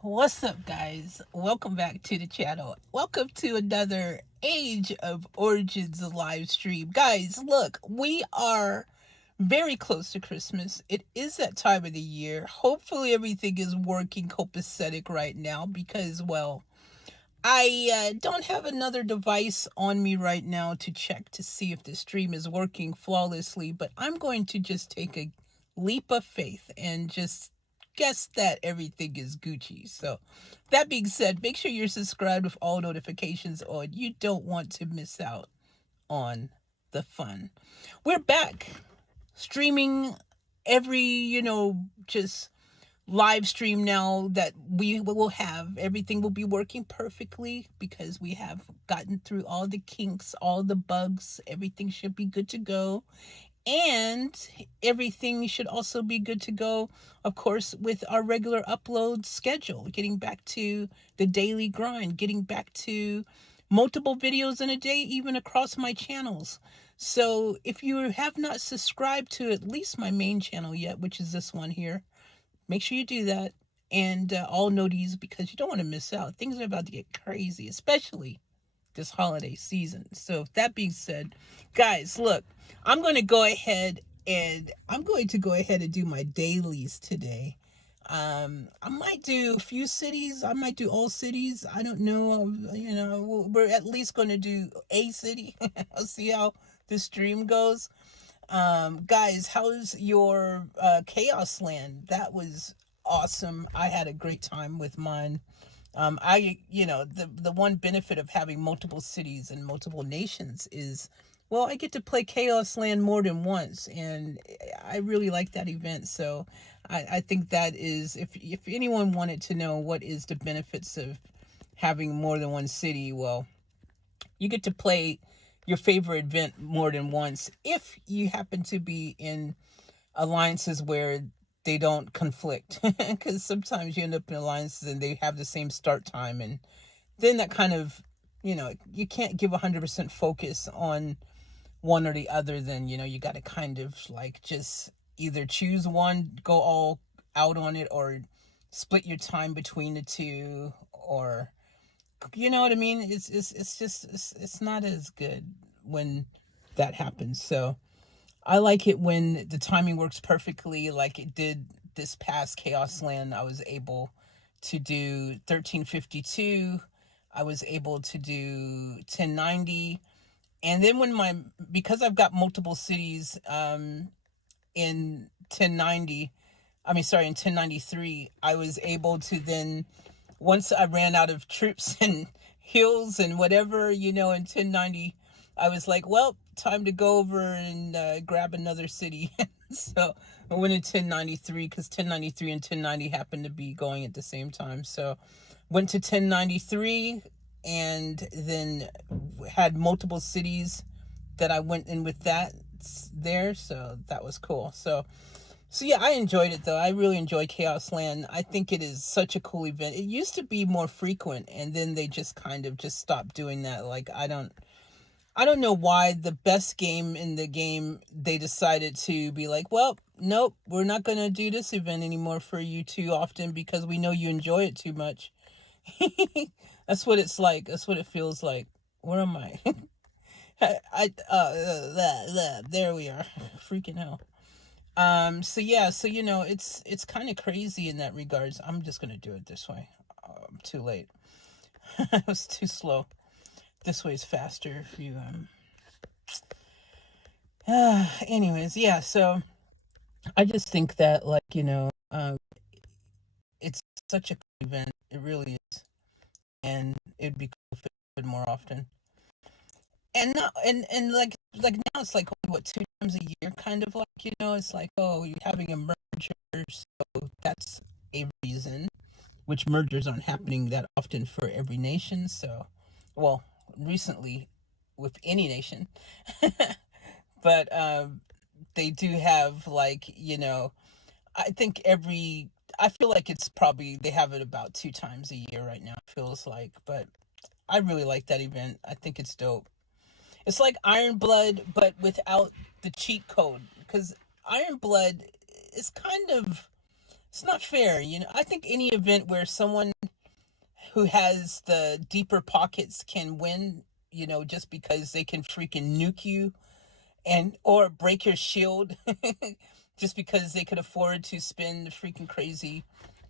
What's up, guys? Welcome back to the channel. Welcome to another Age of Origins live stream. Guys, look, we are very close to Christmas. It is that time of the year. Hopefully everything is working copacetic right now because, well, I don't have another device on me right now to check to see if the stream is working flawlessly, but I'm going to just take a leap of faith and just guess that everything is Gucci. So that being said, make sure you're subscribed with all notifications on. You don't want to miss out on the fun. We're back streaming every, just live stream now that we will have. Everything will be working perfectly because we have gotten through all the kinks, all the bugs. Everything should be good to go. And everything should also be good to go, of course, with our regular upload schedule, getting back to the daily grind, getting back to multiple videos in a day, even across my channels. So if you have not subscribed to at least my main channel yet, which is this one here, make sure you do that. And all noties, because you don't want to miss out. Things are about to get crazy, especially this holiday season. So that being said, guys, look, I'm going to go ahead and do my dailies today. I might do a few cities. I might do all cities. I don't know. We're at least going to do a city. I'll see how the stream goes. Guys, how's your Chaos Land? That was awesome. I had a great time with mine. The one benefit of having multiple cities and multiple nations is, well, I get to play Chaos Land more than once, and I really like that event. So I think that is, if anyone wanted to know what is the benefits of having more than one city, well, you get to play your favorite event more than once if you happen to be in alliances where they don't conflict, because sometimes you end up in alliances and they have the same start time, and then that kind of, you can't give 100% focus on one or the other. Then you got to kind of like just either choose one, go all out on it, or split your time between the two, or you know what I mean. It's not as good when that happens. So I like it when the timing works perfectly, like it did this past Chaos Land. I was able to do 1352. I was able to do 1090. And then because I've got multiple cities in 1090, in 1093, I was able to then, once I ran out of troops and hills and whatever, in 1090, I was like, well, time to go over and grab another city. So I went in 1093 because 1093 and 1090 happened to be going at the same time. So went to 1093 and then had multiple cities that I went in with that there. So that was cool. So yeah, I enjoyed it though. I really enjoyed Chaos Land. I think it is such a cool event. It used to be more frequent, and then they just kind of just stopped doing that. Like, I don't know why the best game in the game, they decided to be like, well, nope, we're not going to do this event anymore for you too often because we know you enjoy it too much. That's what it's like. That's what it feels like. Where am I? There we are. Freaking hell. So yeah, so it's kind of crazy in that regards. I'm just going to do it this way. Too late. I was too slow. This way is faster if you anyways, yeah, so I just think that, like, it's such a cool event. It really is. And it'd be cool if it happened more often. And not and like now it's like, what, 2 times a year, kind of, like, it's like, oh, you're having a merger, so that's a reason, which mergers aren't happening that often for every nation. So, well, recently with any nation. But they do have, like, I feel like it's probably, they have it about 2 times a year right now, it feels like. But I really like that event. I think it's dope. It's like Iron Blood, but without the cheat code, because Iron Blood is kind of it's not fair. I think any event where someone who has the deeper pockets can win, just because they can freaking nuke you and or break your shield just because they could afford to spend freaking crazy,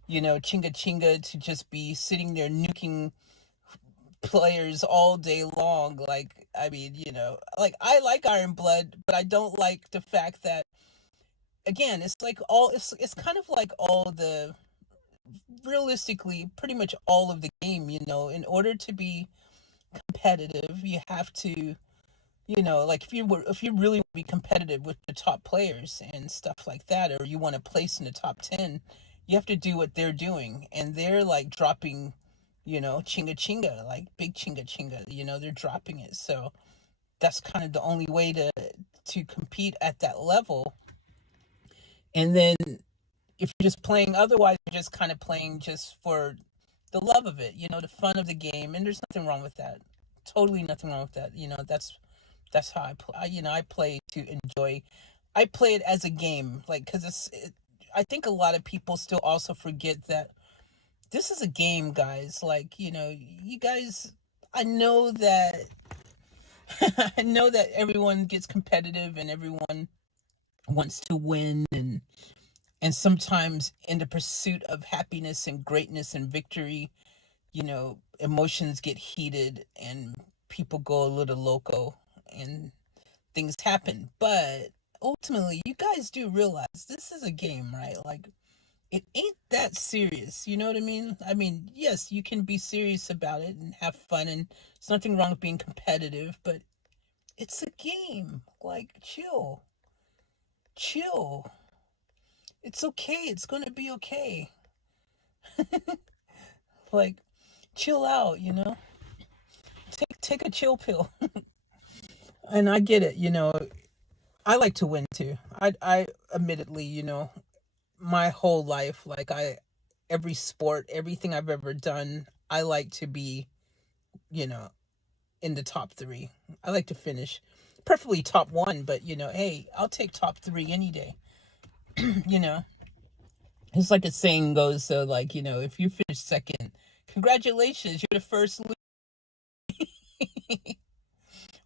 chinga chinga to just be sitting there nuking players all day long. Like, I mean, like, I like Iron Blood, but I don't like the fact that, again, it's kind of like all the, realistically, pretty much all of the game, in order to be competitive, you have to, like, if you really want to be competitive with the top players and stuff like that, or you want to place in the top 10, you have to do what they're doing. And they're like dropping, chinga chinga, like big chinga chinga, they're dropping it. So that's kind of the only way to compete at that level. And then if you're just playing, otherwise you're just kind of playing just for the love of it, the fun of the game. And there's nothing wrong with that. Totally nothing wrong with that. That's how I play. I play to enjoy. I play it as a game, like, because I think a lot of people still also forget that this is a game, guys. Like, you guys, I know that I know that everyone gets competitive and everyone wants to win, and sometimes in the pursuit of happiness and greatness and victory, emotions get heated and people go a little loco and things happen. But ultimately, you guys do realize this is a game, right? Like, it ain't that serious. You know what I mean? I mean, yes, you can be serious about it and have fun, and there's nothing wrong with being competitive, but it's a game. Like, chill. Chill. It's okay. It's going to be okay. Like, chill out, Take a chill pill. And I get it, I like to win too. I admittedly, my whole life, like, every sport, everything I've ever done, I like to be, you know, in the top 3. I like to finish, preferably top 1, but hey, I'll take top 3 any day. you know, it's like a saying goes, so, like, if you finish second, congratulations, you're the first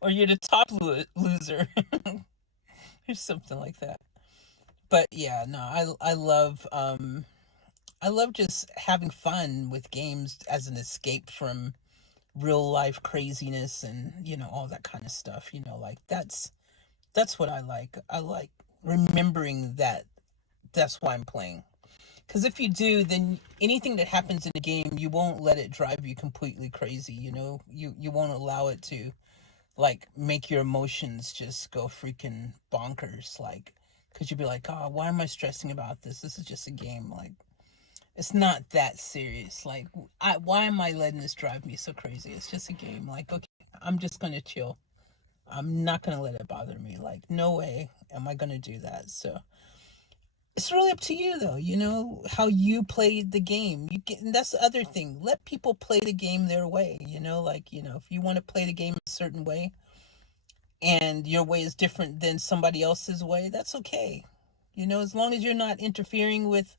or you're the top loser, or something like that. But yeah, no, I love just having fun with games as an escape from real life craziness and all that kind of stuff. Like, that's what I like. I like remembering that that's why I'm playing. Because if you do, then anything that happens in the game, you won't let it drive you completely crazy. You won't allow it to, like, make your emotions just go freaking bonkers. Like, because you'd be like, oh, why am I stressing about this? This is just a game. Like, it's not that serious. Like, why am I letting this drive me so crazy? It's just a game. Like, okay, I'm just gonna chill. I'm not gonna let it bother me. Like, no way am I gonna do that. So it's really up to you, though. How you play the game. And that's the other thing. Let people play the game their way. Like, if you want to play the game a certain way, and your way is different than somebody else's way, that's okay. As long as you're not interfering with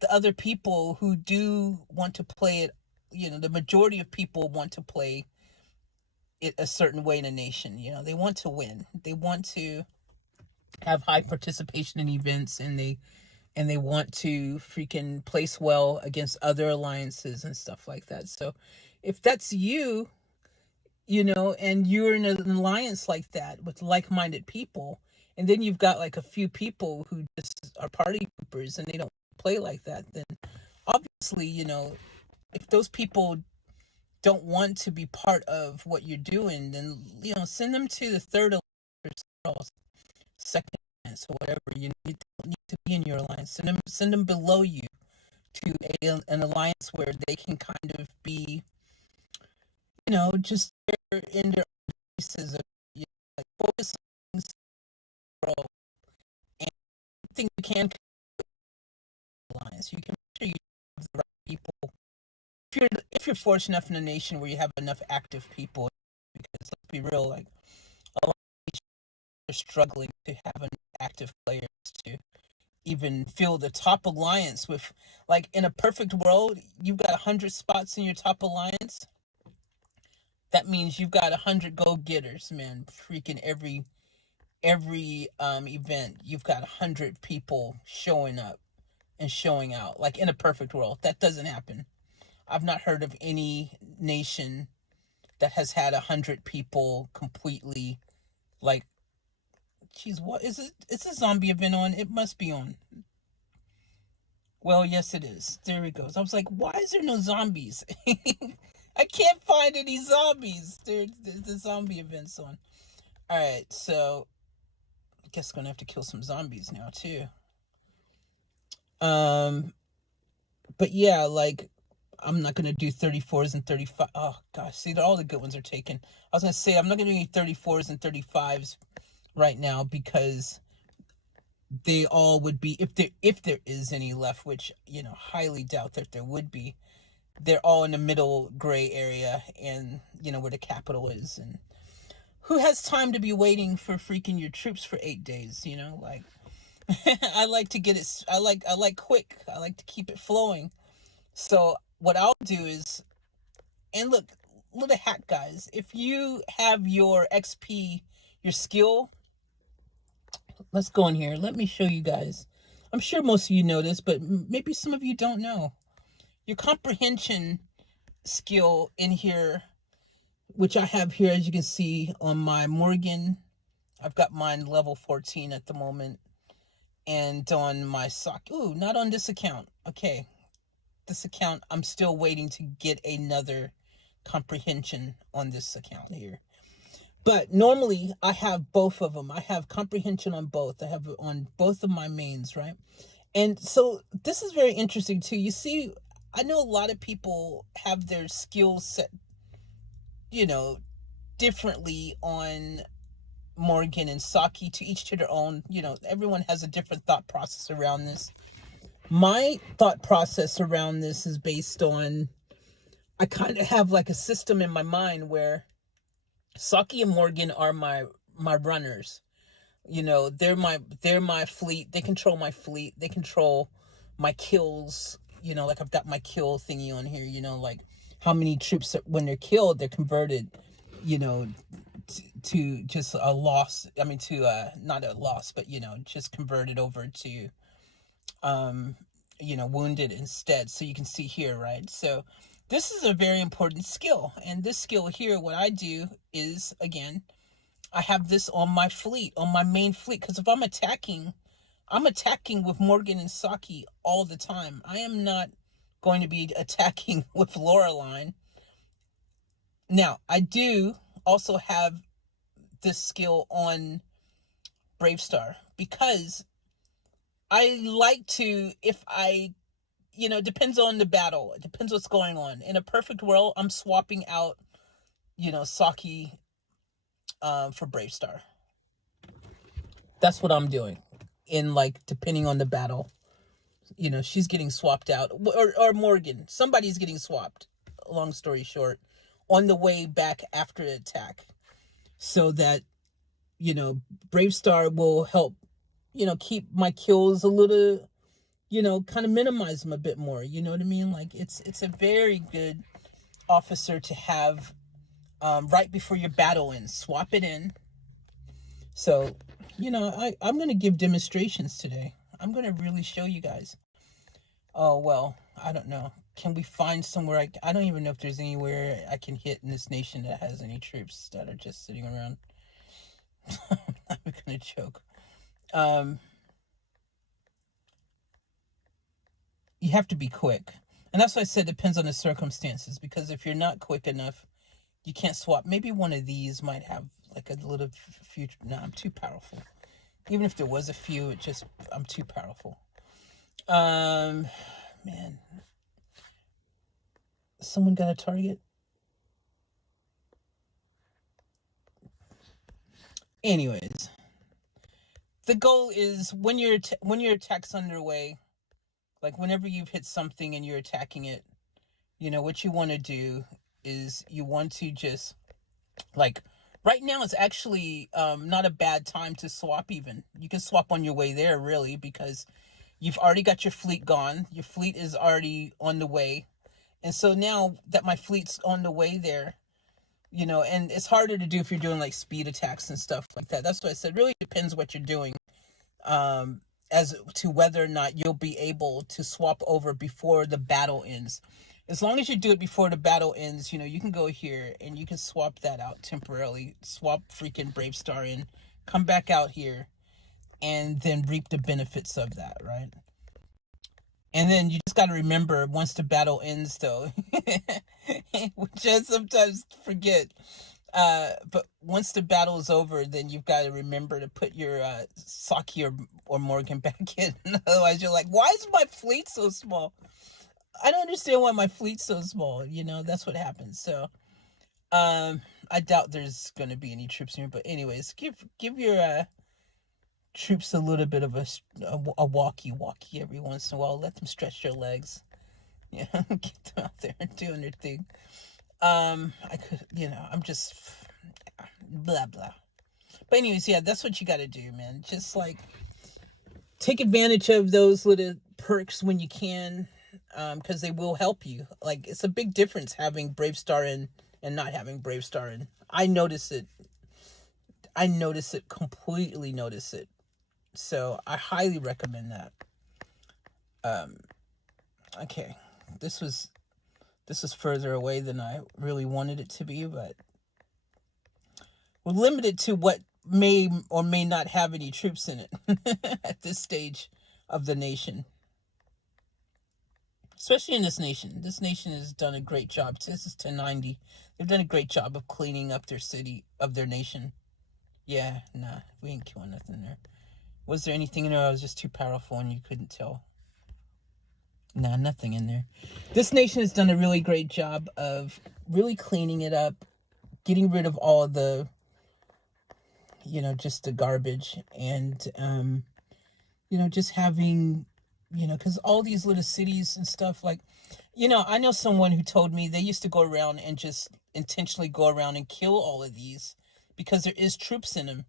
the other people who do want to play it. The majority of people want to play it a certain way in a nation. They want to win. They want to have high participation in events, and they want to freaking place well against other alliances and stuff like that. So if that's you, and you're in an alliance like that with like-minded people, and then you've got like a few people who just are party poopers and they don't play like that, then obviously, if those people don't want to be part of what you're doing, then, send them to the third alliance or second alliance or whatever. Need to be in your alliance. Send them below you to an alliance where they can kind of be, just in their places of, like, focus on things, grow, and think you can alliance. You can make sure you have the right people. If you're fortunate enough in a nation where you have enough active people, because let's be real, like, a lot of nations are struggling to have enough active players to even fill the top alliance with, like, in a perfect world, you've got 100 spots in your top alliance. That means you've got 100 go-getters, man. Freaking every event, you've got 100 people showing up and showing out. Like, in a perfect world, that doesn't happen. I've not heard of any nation that has had 100 people completely, like, geez, what is it? It's a zombie event on. It must be on. Well, yes, it is. There it goes. I was like, why is there no zombies? I can't find any zombies. There's the zombie events on. All right, so I guess I'm gonna have to kill some zombies now too. But yeah, like, I'm not gonna do 34s and 35. Oh gosh, see, all the good ones are taken. I was gonna say I'm not gonna do any 34s and 35s right now because they all would be, if there is any left, which, you know, highly doubt that there would be. They're all in the middle gray area, and you know where the capital is, and who has time to be waiting for freaking your troops for 8 days, you know? Like, I like to get it, I like quick. I like to keep it flowing. So what I'll do is, and look, little hack, guys, if you have your XP, your skill, let's go in here. Let me show you guys. I'm sure most of you know this, but maybe some of you don't know. Your comprehension skill in here, which I have here, as you can see on my Morgan, I've got mine level 14 at the moment. And on my sock, ooh, not on this account. Okay, this account, I'm still waiting to get another comprehension on this account here. But normally I have both of them. I have comprehension on both. I have it on both of my mains, right? And so this is very interesting too. You see, I know a lot of people have their skill set, you know, differently on Morgan and Saki, to each to their own. You know, everyone has a different thought process around this. My thought process around this is based on, I kind of have like a system in my mind where Saki and Morgan are my runners. You know, they're my fleet. They control my fleet. They control my kills. You know, like I've got my kill thingy on here, you know, like how many troops, when they're killed, they're converted, you know, to just a loss. I mean, to, not a loss, but, you know, just converted over to, you know, wounded instead. So you can see here, right? So this is a very important skill. And this skill here, what I do is, again, I have this on my fleet, on my main fleet. Because if I'm attacking with Morgan and Saki all the time. I am not going to be attacking with Loreline. Now, I do also have this skill on Bravestar because I like to, if I, you know, it depends on the battle. It depends what's going on. In a perfect world, I'm swapping out, you know, Saki for Bravestar. That's what I'm doing. In, like, depending on the battle, you know, she's getting swapped out, or Morgan, somebody's getting swapped, long story short, on the way back after the attack, so that, you know, Bravestar will help, you know, keep my kills a little, you know, kind of minimize them a bit more, you know what I mean? Like, it's a very good officer to have right before your battle ends. Swap it in. So, you know, I'm going to give demonstrations today. I'm going to really show you guys. Oh, well, I don't know. Can we find somewhere? I don't even know if there's anywhere I can hit in this nation that has any troops that are just sitting around. I'm going to joke. You have to be quick. And that's why I said it depends on the circumstances. Because if you're not quick enough, you can't swap. Maybe one of these might have like a little future. No, I'm too powerful. Even if there was a few, I'm too powerful. Man. Someone got a target? Anyways. The goal is when your attack's underway, like whenever you've hit something and you're attacking it, you know, what you want to do is you want to just, like, right now it's actually not a bad time to swap even. You can swap on your way there, really, because You've already got your fleet gone. Your fleet is already on the way. And so now that my fleet's on the way there, you know, and it's harder to do if you're doing like speed attacks and stuff like that. That's what I said. Really depends what you're doing, as to whether or not you'll be able to swap over before the battle ends. As long as you do it before the battle ends, you know, you can go here and you can swap that out temporarily. Swap freaking Brave Star in, come back out here, and then reap the benefits of that, right? And then you just got to remember, once the battle ends, though, which I sometimes forget, but once the battle is over, then you've got to remember to put your Saki or Morgan back in. Otherwise, you're like, why is my fleet so small? I don't understand why my fleet's so small. You know, that's what happens. So, I doubt there's going to be any troops here. But anyways, give your troops a little bit of a walkie every once in a while. Let them stretch their legs. Yeah, get them out there and doing their thing. I could, you know, I'm just blah blah. But anyways, yeah, that's what you got to do, man. Just like take advantage of those little perks when you can, because they will help you. Like, it's a big difference having Brave Star in and not having Brave Star in. I notice it. Completely notice it. So I highly recommend that. Okay, this was further away than I really wanted it to be, but we're limited to what may or may not have any troops in it at this stage of the nation. Especially in this nation. This nation has done a great job. This is 1090. They've done a great job of cleaning up their city, of their nation. Yeah, nah, we ain't killing nothing there. Was there anything in there? I was just too powerful and you couldn't tell. Nah, nothing in there. This nation has done a really great job of really cleaning it up, getting rid of all of the, you know, just the garbage, and, you know, just having, you know, because all these little cities and stuff, like, you know, I know someone who told me they used to go around and just intentionally go around and kill all of these because there is troops in them.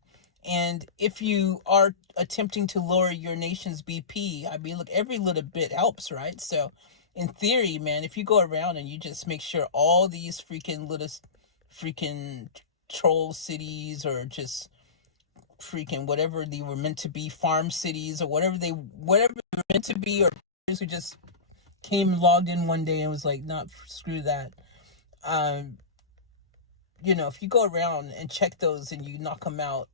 And if you are attempting to lower your nation's BP, I mean, look, every little bit helps, right? So in theory, man, if you go around and you just make sure all these freaking troll cities, or just freaking whatever they were meant to be, farm cities, or whatever they were meant to be, or who just came and logged in one day and was like, nah, screw that. You know, if you go around and check those and you knock them out,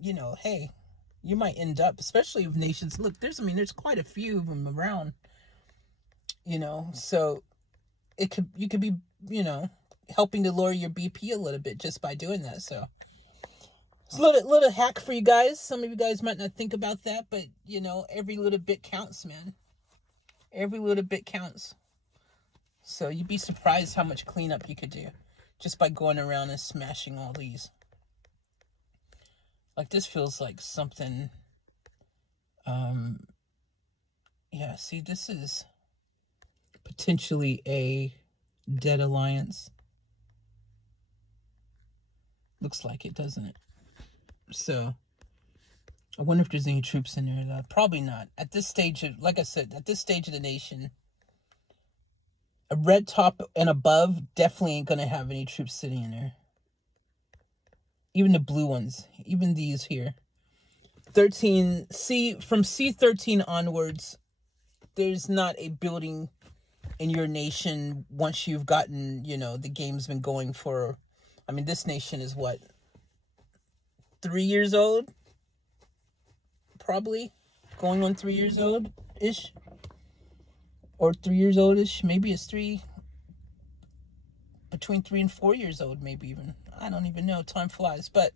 you know, hey, you might end up, especially with nations. Look, there's quite a few of them around, you know, so you could be, you know, helping to lower your BP a little bit just by doing that. So it's a little hack for you guys. Some of you guys might not think about that, but you know, every little bit counts, man. Every little bit counts. So you'd be surprised how much cleanup you could do just by going around and smashing all these. Like, this feels like something, yeah, see, this is potentially a dead alliance. Looks like it, doesn't it? So, I wonder if there's any troops in there, though. Probably not. At this stage of, like I said, at this stage of the nation, a red top and above definitely ain't gonna have any troops sitting in there. Even the blue ones, even these here. 13, from C13 onwards, there's not a building in your nation once you've gotten, you know, the game's been going for, I mean, this nation is what, 3 years old? Probably. Going on 3 years old-ish? Or 3 years old-ish? Maybe it's between 3 and 4 years old, maybe even. I don't even know. Time flies. But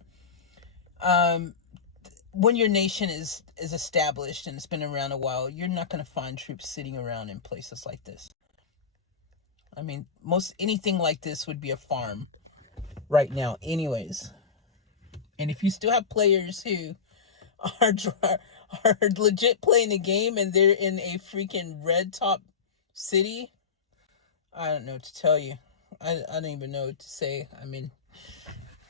when your nation is established and it's been around a while, you're not going to find troops sitting around in places like this. I mean, anything like this would be a farm right now anyways. And if you still have players who are legit playing the game and they're in a freaking red top city, I don't know what to tell you. I don't even know what to say. I mean,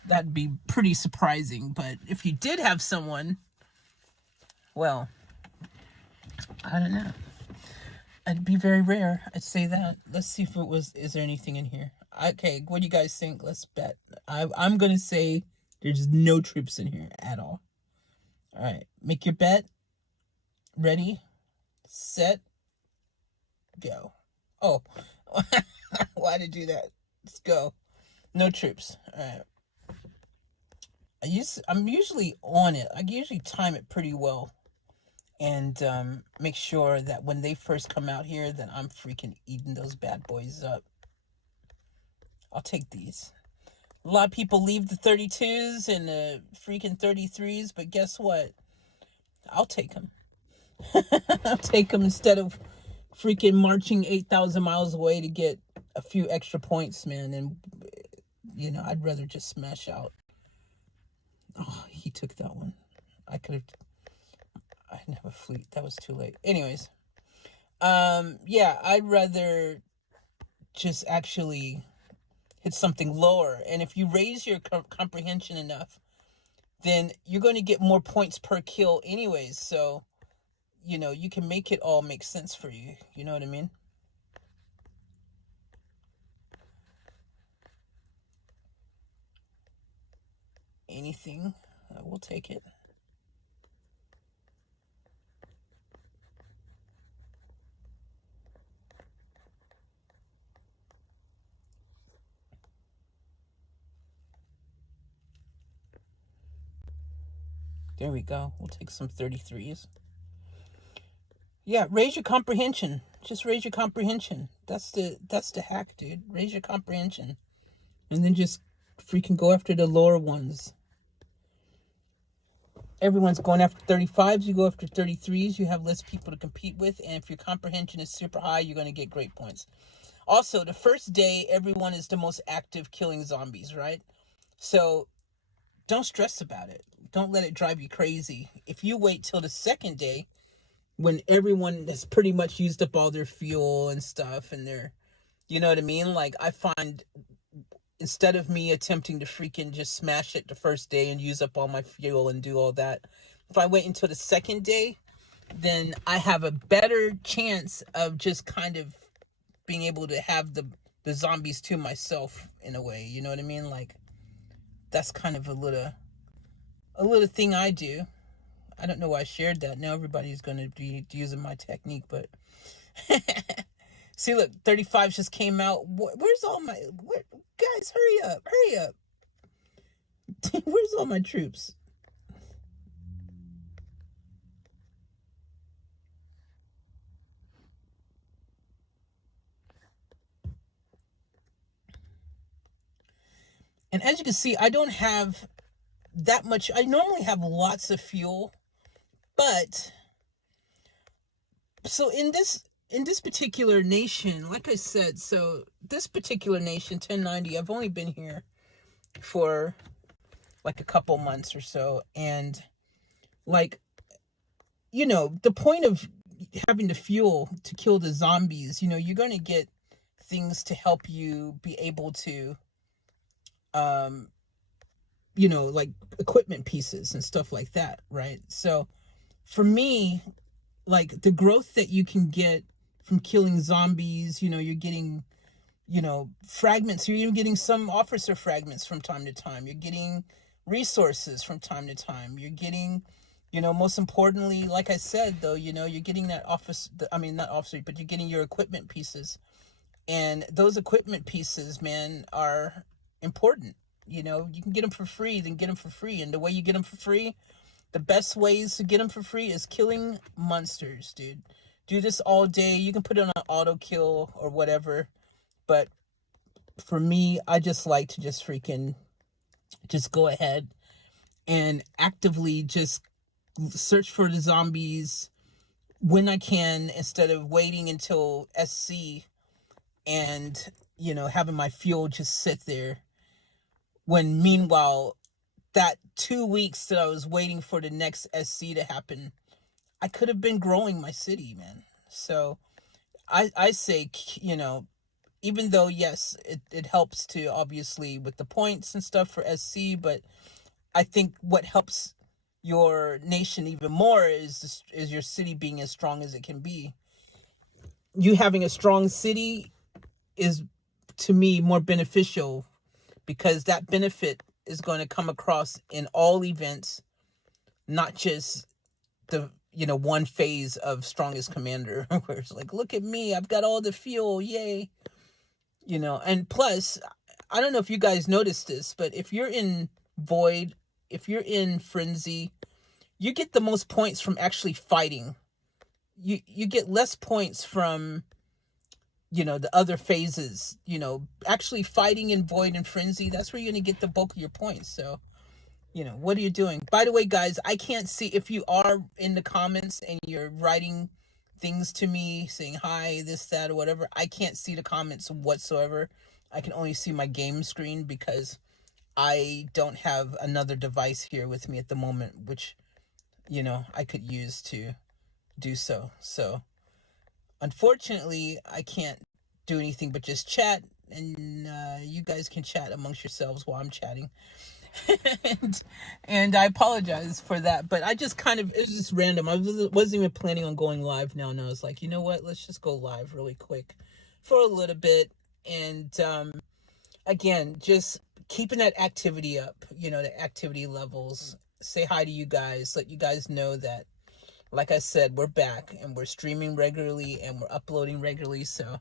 that'd be pretty surprising. But if you did have someone, well, I don't know. It'd be very rare. I'd say that. Let's see if it was. Is there anything in here? Okay, what do you guys think? Let's bet. I'm gonna say there's no troops in here at all. All right, make your bet. Ready, set, go. Oh, why did I do that? Let's go. No troops. All right. I'm usually on it. I usually time it pretty well, and make sure that when they first come out here, that I'm freaking eating those bad boys up. I'll take these. A lot of people leave the 32s and the freaking 33s, but guess what? I'll take them. I'll take them instead of freaking marching 8,000 miles away to get a few extra points, man. And, I'd rather just smash out. Oh, he took that one. I didn't have a flute. That was too late. Anyways, I'd rather just actually hit something lower. And if you raise your comprehension enough, then you're going to get more points per kill anyways. So, you can make it all make sense for you. You know what I mean? Anything, we'll take it. There we go. We'll take some 33s. Yeah, raise your comprehension. Just raise your comprehension. That's the hack, dude. Raise your comprehension. And then just freaking go after the lower ones. Everyone's going after 35s. You go after 33s. You have less people to compete with. And if your comprehension is super high, you're going to get great points. Also, the first day, everyone is the most active killing zombies, right? So don't stress about it. Don't let it drive you crazy. If you wait till the second day, when everyone has pretty much used up all their fuel and stuff, and you know what I mean? Like, I find, instead of me attempting to freaking just smash it the first day and use up all my fuel and do all that, if I wait until the second day, then I have a better chance of just kind of being able to have the zombies to myself in a way. You know what I mean? Like, that's kind of a little thing I do. I don't know why I shared that. Now everybody's going to be using my technique, but see, look, 35 just came out. Where's all my guys? Hurry up! Where's all my troops? And as you can see, I don't have that much. I normally have lots of fuel, but so in this particular nation, like I said, so this particular nation, 1090, I've only been here for like a couple months or so. And like, the point of having the fuel to kill the zombies, you're going to get things to help you be able to, like equipment pieces and stuff like that, right? So for me, like the growth that you can get from killing zombies, you're getting, fragments. You're even getting some officer fragments from time to time. You're getting resources from time to time. You're getting, most importantly, like I said, though, you're getting that not officer, but you're getting your equipment pieces. And those equipment pieces, man, are important. You can get them for free, then get them for free. And the way you get them for free, the best ways to get them for free is killing monsters, dude. Do this all day. You can put it on an auto kill or whatever. But for me, I just like to just freaking just go ahead and actively just search for the zombies when I can, instead of waiting until SC and, having my fuel just sit there. When meanwhile, that 2 weeks that I was waiting for the next SC to happen, I could have been growing my city, man. So I say, even though, yes, it helps to obviously with the points and stuff for SC, but I think what helps, your nation even more is your city being as strong as it can be. You having a strong city is, to me, more beneficial, because that benefit is going to come across in all events, not just the one phase of strongest commander where it's like, look at me, I've got all the fuel, yay. And plus, I don't know if you guys noticed this, but if you're in void, if you're in frenzy, you get the most points from actually fighting. You get less points from the other phases. Actually fighting in void and frenzy, that's where you're going to get the bulk of your points. So what are you doing? By the way, guys, I can't see if you are in the comments and you're writing things to me saying hi, this, that, or whatever. I can't see the comments whatsoever. I can only see my game screen because I don't have another device here with me at the moment, which, I could use to do so. So unfortunately, I can't do anything but just chat, and you guys can chat amongst yourselves while I'm chatting. and I apologize for that, but I just it was just random. I wasn't even planning on going live now, and I was like, you know what, let's just go live really quick for a little bit. And again, just keeping that activity up, the activity levels. Say hi to you guys, let you guys know that, like I said, we're back and we're streaming regularly and we're uploading regularly. So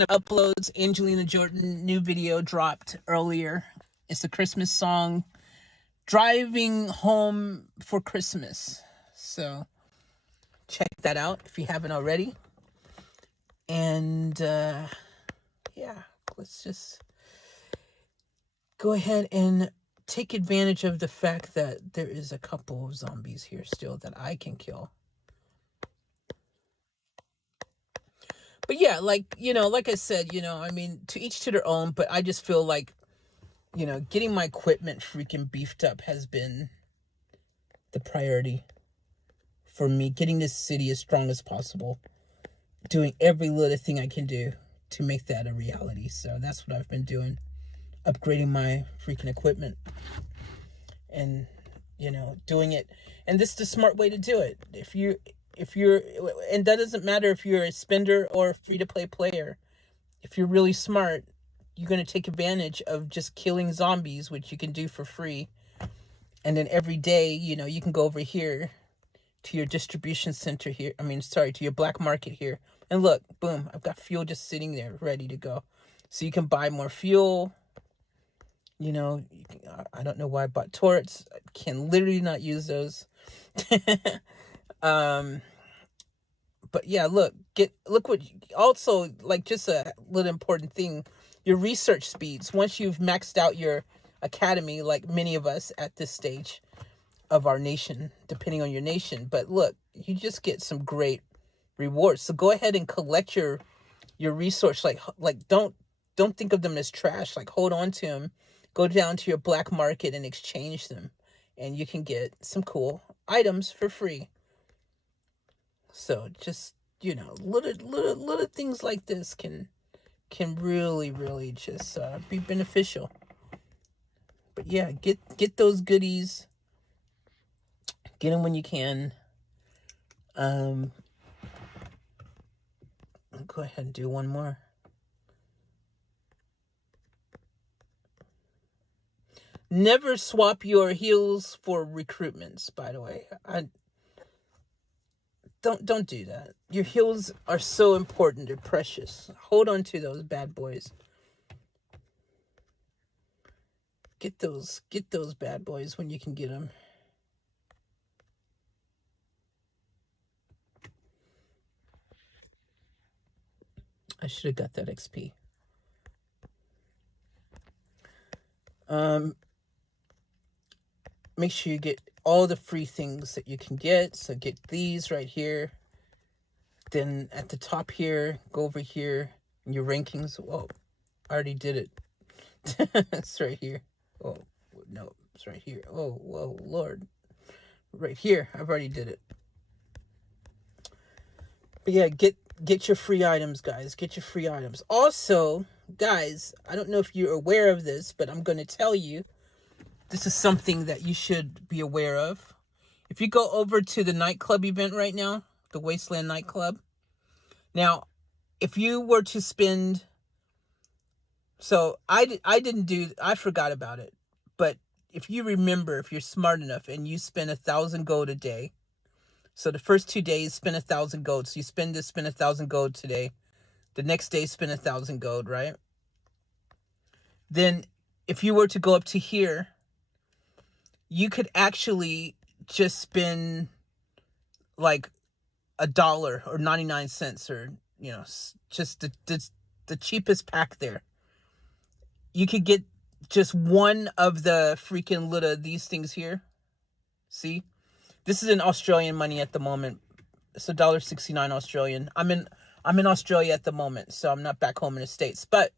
uploads, Angelina Jordan new video dropped earlier. It's a Christmas song, Driving Home for Christmas. So check that out if you haven't already. And yeah, let's just go ahead and take advantage of the fact that there is a couple of zombies here still that I can kill. But yeah, like I said, I mean, to each to their own, but I just feel like, getting my equipment freaking beefed up has been the priority for me. Getting this city as strong as possible. Doing every little thing I can do to make that a reality. So that's what I've been doing. Upgrading my freaking equipment. And, doing it. And this is the smart way to do it. If you're, and that doesn't matter if you're a spender or a free-to-play player. If you're really smart, you're going to take advantage of just killing zombies, which you can do for free. And then every day, you can go over here to your distribution center here. To your black market here. And look, boom, I've got fuel just sitting there ready to go. So you can buy more fuel. I don't know why I bought turrets. I can literally not use those. But yeah, look what, also, like, just a little important thing, your research speeds. Once you've maxed out your academy, like many of us at this stage of our nation, depending on your nation, but look, you just get some great rewards. So go ahead and collect your resource. Like don't think of them as trash. Like, hold on to them. Go down to your black market and exchange them, and you can get some cool items for free. So just, little things like this can really, really just be beneficial. But yeah, get those goodies. Get them when you can. I'll go ahead and do one more. Never swap your heals for recruitments, by the way. Don't do that. Your heals are so important. They're precious. Hold on to those bad boys. Get those bad boys when you can get them. I should have got that XP. Make sure you get all the free things that you can get. So get these right here. Then at the top here, go over here in your rankings. Whoa, I already did it. It's right here. Oh, no, it's right here. Oh, whoa, Lord. Right here, I've already did it. But yeah, get your free items, guys. Get your free items. Also, guys, I don't know if you're aware of this, but I'm going to tell you. This is something that you should be aware of. If you go over to the nightclub event right now, the Wasteland nightclub. Now, if you were to spend, so I forgot about it. But if you remember, if you're smart enough and you spend 1,000 gold a day, so the first 2 days spend 1,000 gold. So you spend 1,000 gold today. The next day spend 1,000 gold, right? Then if you were to go up to here, you could actually just spend like $1 or 99 cents, or, you know, just the cheapest pack there. You could get just one of the freaking little these things here. See, this is in Australian money at the moment. It's $1.69 Australian. I'm in Australia at the moment, so I'm not back home in the States, but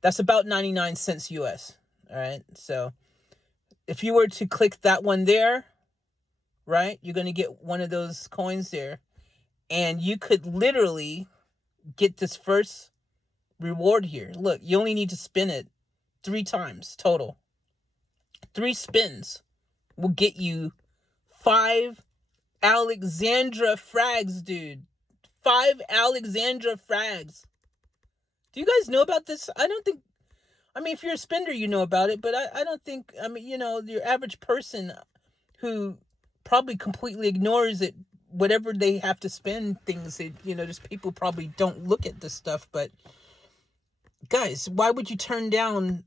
that's about 99 cents US. All right. So if you were to click that one there, right, you're going to get one of those coins there, and you could literally get this first reward here. Look, you only need to spin it 3 times total. 3 spins will get you 5 Alexandra frags, dude. 5 Alexandra frags. Do you guys know about this? I mean, if you're a spender, you know about it, but I don't think, I mean, you know, your average person who probably completely ignores it, whatever they have to spend things, you know, just people probably don't look at this stuff. But guys, why would you turn down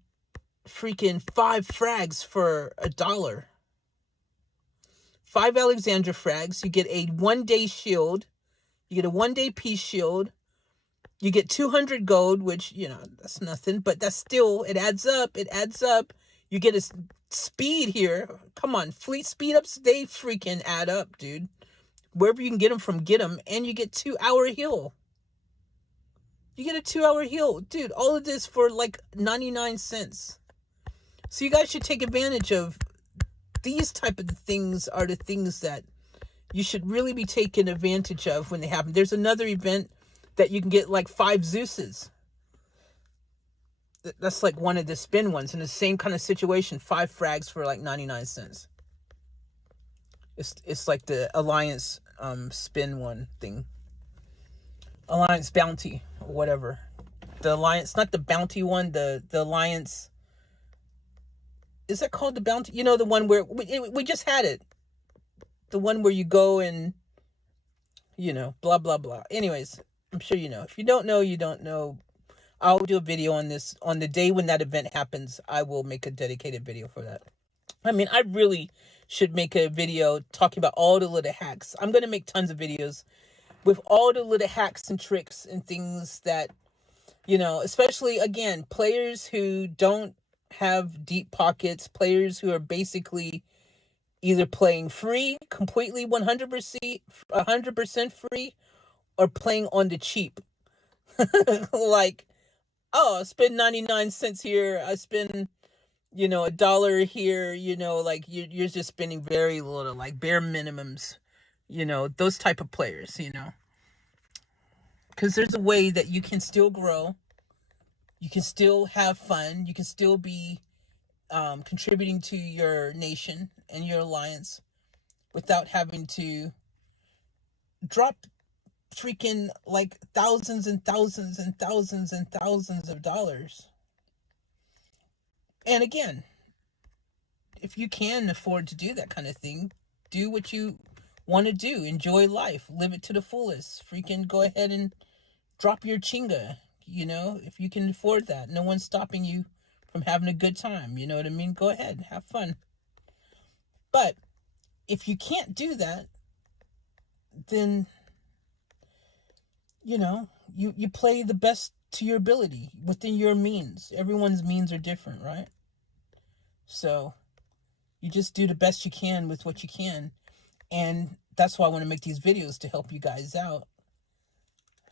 freaking 5 frags for $1? 5 Alexandra frags. You get a 1-day shield. You get a 1-day peace shield. You get 200 gold, which, you know, that's nothing, but that's still, it adds up. It adds up. You get a speed here. Come on, fleet speed ups, they freaking add up, dude. Wherever you can get them from, get them. And you get 2-hour heal. You get a 2-hour heal. Dude, all of this for like 99 cents. So you guys should take advantage of these type of things. Are the things that you should really be taking advantage of when they happen. There's another event that you can get like 5 Zeuses. That's like one of the spin ones in the same kind of situation. 5 frags for like 99 cents. It's like the Alliance spin one thing. Alliance Bounty or whatever. The Alliance, not the Bounty one, the Alliance. Is that called the Bounty? You know, the one where we just had it. The one where you go and, you know, blah, blah, blah. Anyways, I'm sure you know. If you don't know, you don't know. I'll do a video on this. On the day when that event happens, I will make a dedicated video for that. I mean, I really should make a video talking about all the little hacks. I'm going to make tons of videos with all the little hacks and tricks and things that, you know, especially, again, players who don't have deep pockets, players who are basically either playing free, completely 100% free, or playing on the cheap. Like, oh, I spend 99 cents here, I spend, you know, $1 here, you know, like you're just spending very little, like bare minimums, you know, those type of players, you know. Because there's a way that you can still grow, you can still have fun, you can still be contributing to your nation and your alliance without having to drop freaking like thousands and thousands and thousands and thousands of dollars. And again, if you can afford to do that kind of thing, do what you want to do. Enjoy life. Live it to the fullest. Freaking go ahead and drop your chinga, you know, if you can afford that. No one's stopping you from having a good time. You know what I mean? Go ahead. Have fun. But if you can't do that, then, you know, you play the best to your ability within your means. Everyone's means are different, right? So you just do the best you can with what you can. And that's why I want to make these videos, to help you guys out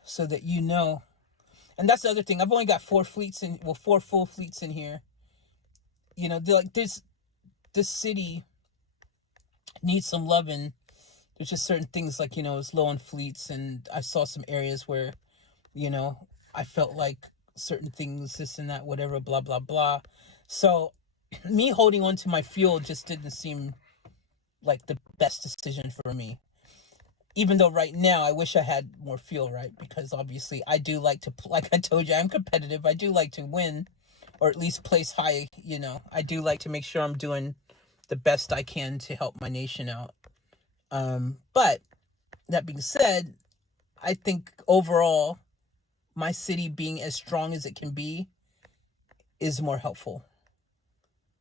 so that you know. And that's the other thing. I've only got 4 full fleets in here. You know, they're like this city needs some loving. There's just certain things like, you know, it's low on fleets, and I saw some areas where, you know, I felt like certain things, this and that, whatever, blah, blah, blah. So me holding on to my fuel just didn't seem, like the best decision for me. Even though right now I wish I had more fuel, right? Because obviously I do like to, like I told you, I'm competitive. I do like to win, or at least place high, you know. I do like to make sure I'm doing the best I can to help my nation out. But that being said, I think overall, my city being as strong as it can be is more helpful.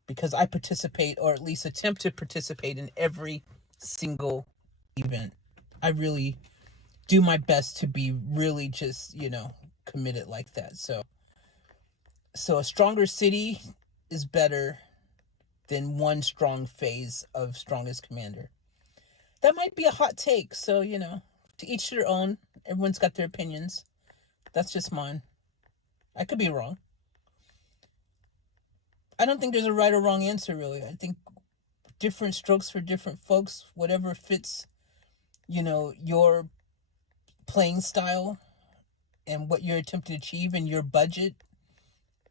Because I participate, or at least attempt to participate, in every single event. I really do my best to be really just, you know, committed like that. So a stronger city is better than one strong phase of strongest commander. That might be a hot take. So, you know, to each their own. Everyone's got their opinions. That's just mine. I could be wrong. I don't think there's a right or wrong answer, really. I think different strokes for different folks, whatever fits, you know, your playing style and what you're attempting to achieve in your budget.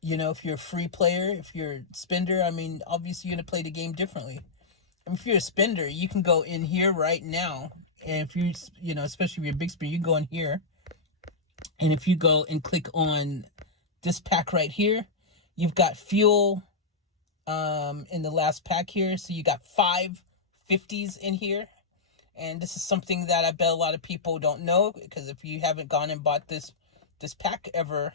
You know, if you're a free player, if you're a spender, I mean, obviously you're going to play the game differently. I mean, if you're a spender, you can go in here right now. And if you, you know, especially if you're a big spender, you can go in here. And if you go and click on this pack right here, you've got fuel in the last pack here. So you got 5 50s in here. And this is something that I bet a lot of people don't know, because if you haven't gone and bought this pack ever,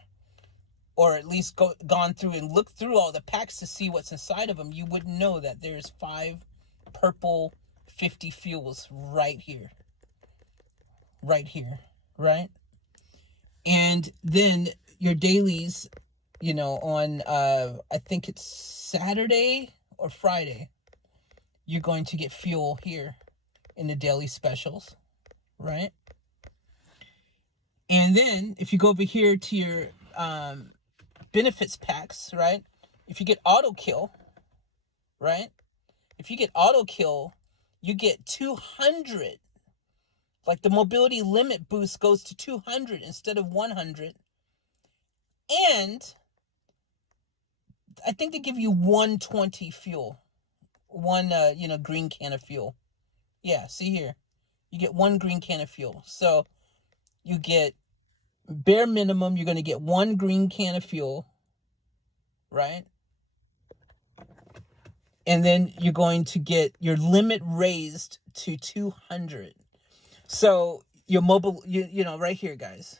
or at least gone through and looked through all the packs to see what's inside of them, you wouldn't know that there's 5 purple 50 fuels right here. Right here, right? And then your dailies, you know, on, I think it's Saturday or Friday, you're going to get fuel here in the daily specials, right? And then if you go over here to your benefits packs, right? If you get auto kill, right? If you get auto kill, you get 200. Like the mobility limit boost goes to 200 instead of 100. And I think they give you 120 fuel. One, you know, green can of fuel. Yeah, see here. You get 1 green can of fuel. So you get bare minimum, you're going to get 1 green can of fuel, right? And then you're going to get your limit raised to 200. So your mobile, you know, right here, guys.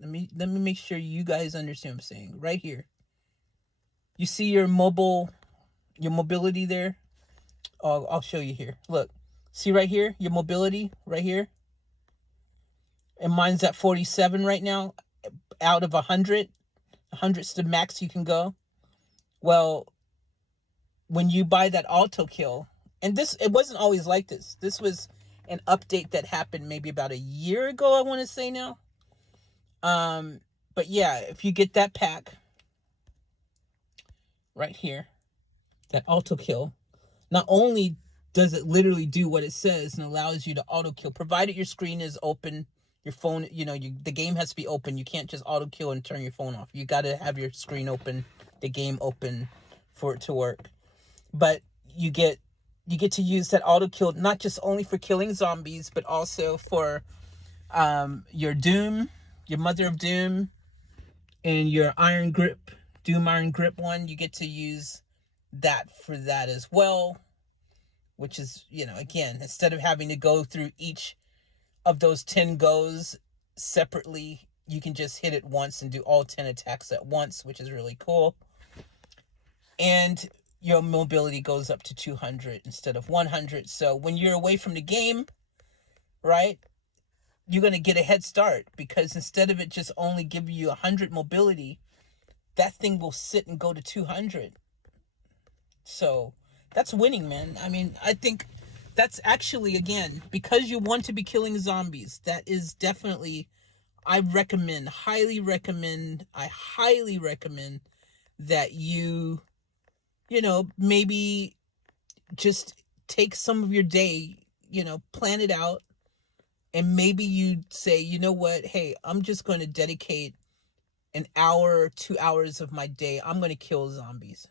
Let me make sure you guys understand what I'm saying. Right here. You see your mobility there? Oh, I'll show you here. Look. See right here? Your mobility right here? And mine's at 47 right now. Out of 100. 100's the max you can go. Well, when you buy that auto kill, and it wasn't always like this. This was an update that happened maybe about a year ago, I want to say now. But yeah, if you get that pack right here, that auto kill, not only does it literally do what it says and allows you to auto kill, provided your screen is open, your phone, you know, the game has to be open. You can't just auto kill and turn your phone off. You got to have your screen open, the game open for it to work. But you get to use that auto kill not just only for killing zombies, but also for your Doom, your Mother of Doom, and your Iron Grip, Doom Iron Grip one. You get to use that for that as well, which is, you know, again, instead of having to go through each of those 10 goes separately, you can just hit it once and do all 10 attacks at once, which is really cool. And your mobility goes up to 200 instead of 100. So when you're away from the game, right, you're going to get a head start, because instead of it just only giving you 100 mobility, that thing will sit and go to 200. So that's winning, man. I mean, I think that's actually, again, because you want to be killing zombies, that is definitely, I highly recommend that you know, maybe just take some of your day, you know, plan it out, and maybe you say, you know what, hey, I'm just going to dedicate an hour or 2 hours of my day. I'm going to kill zombies,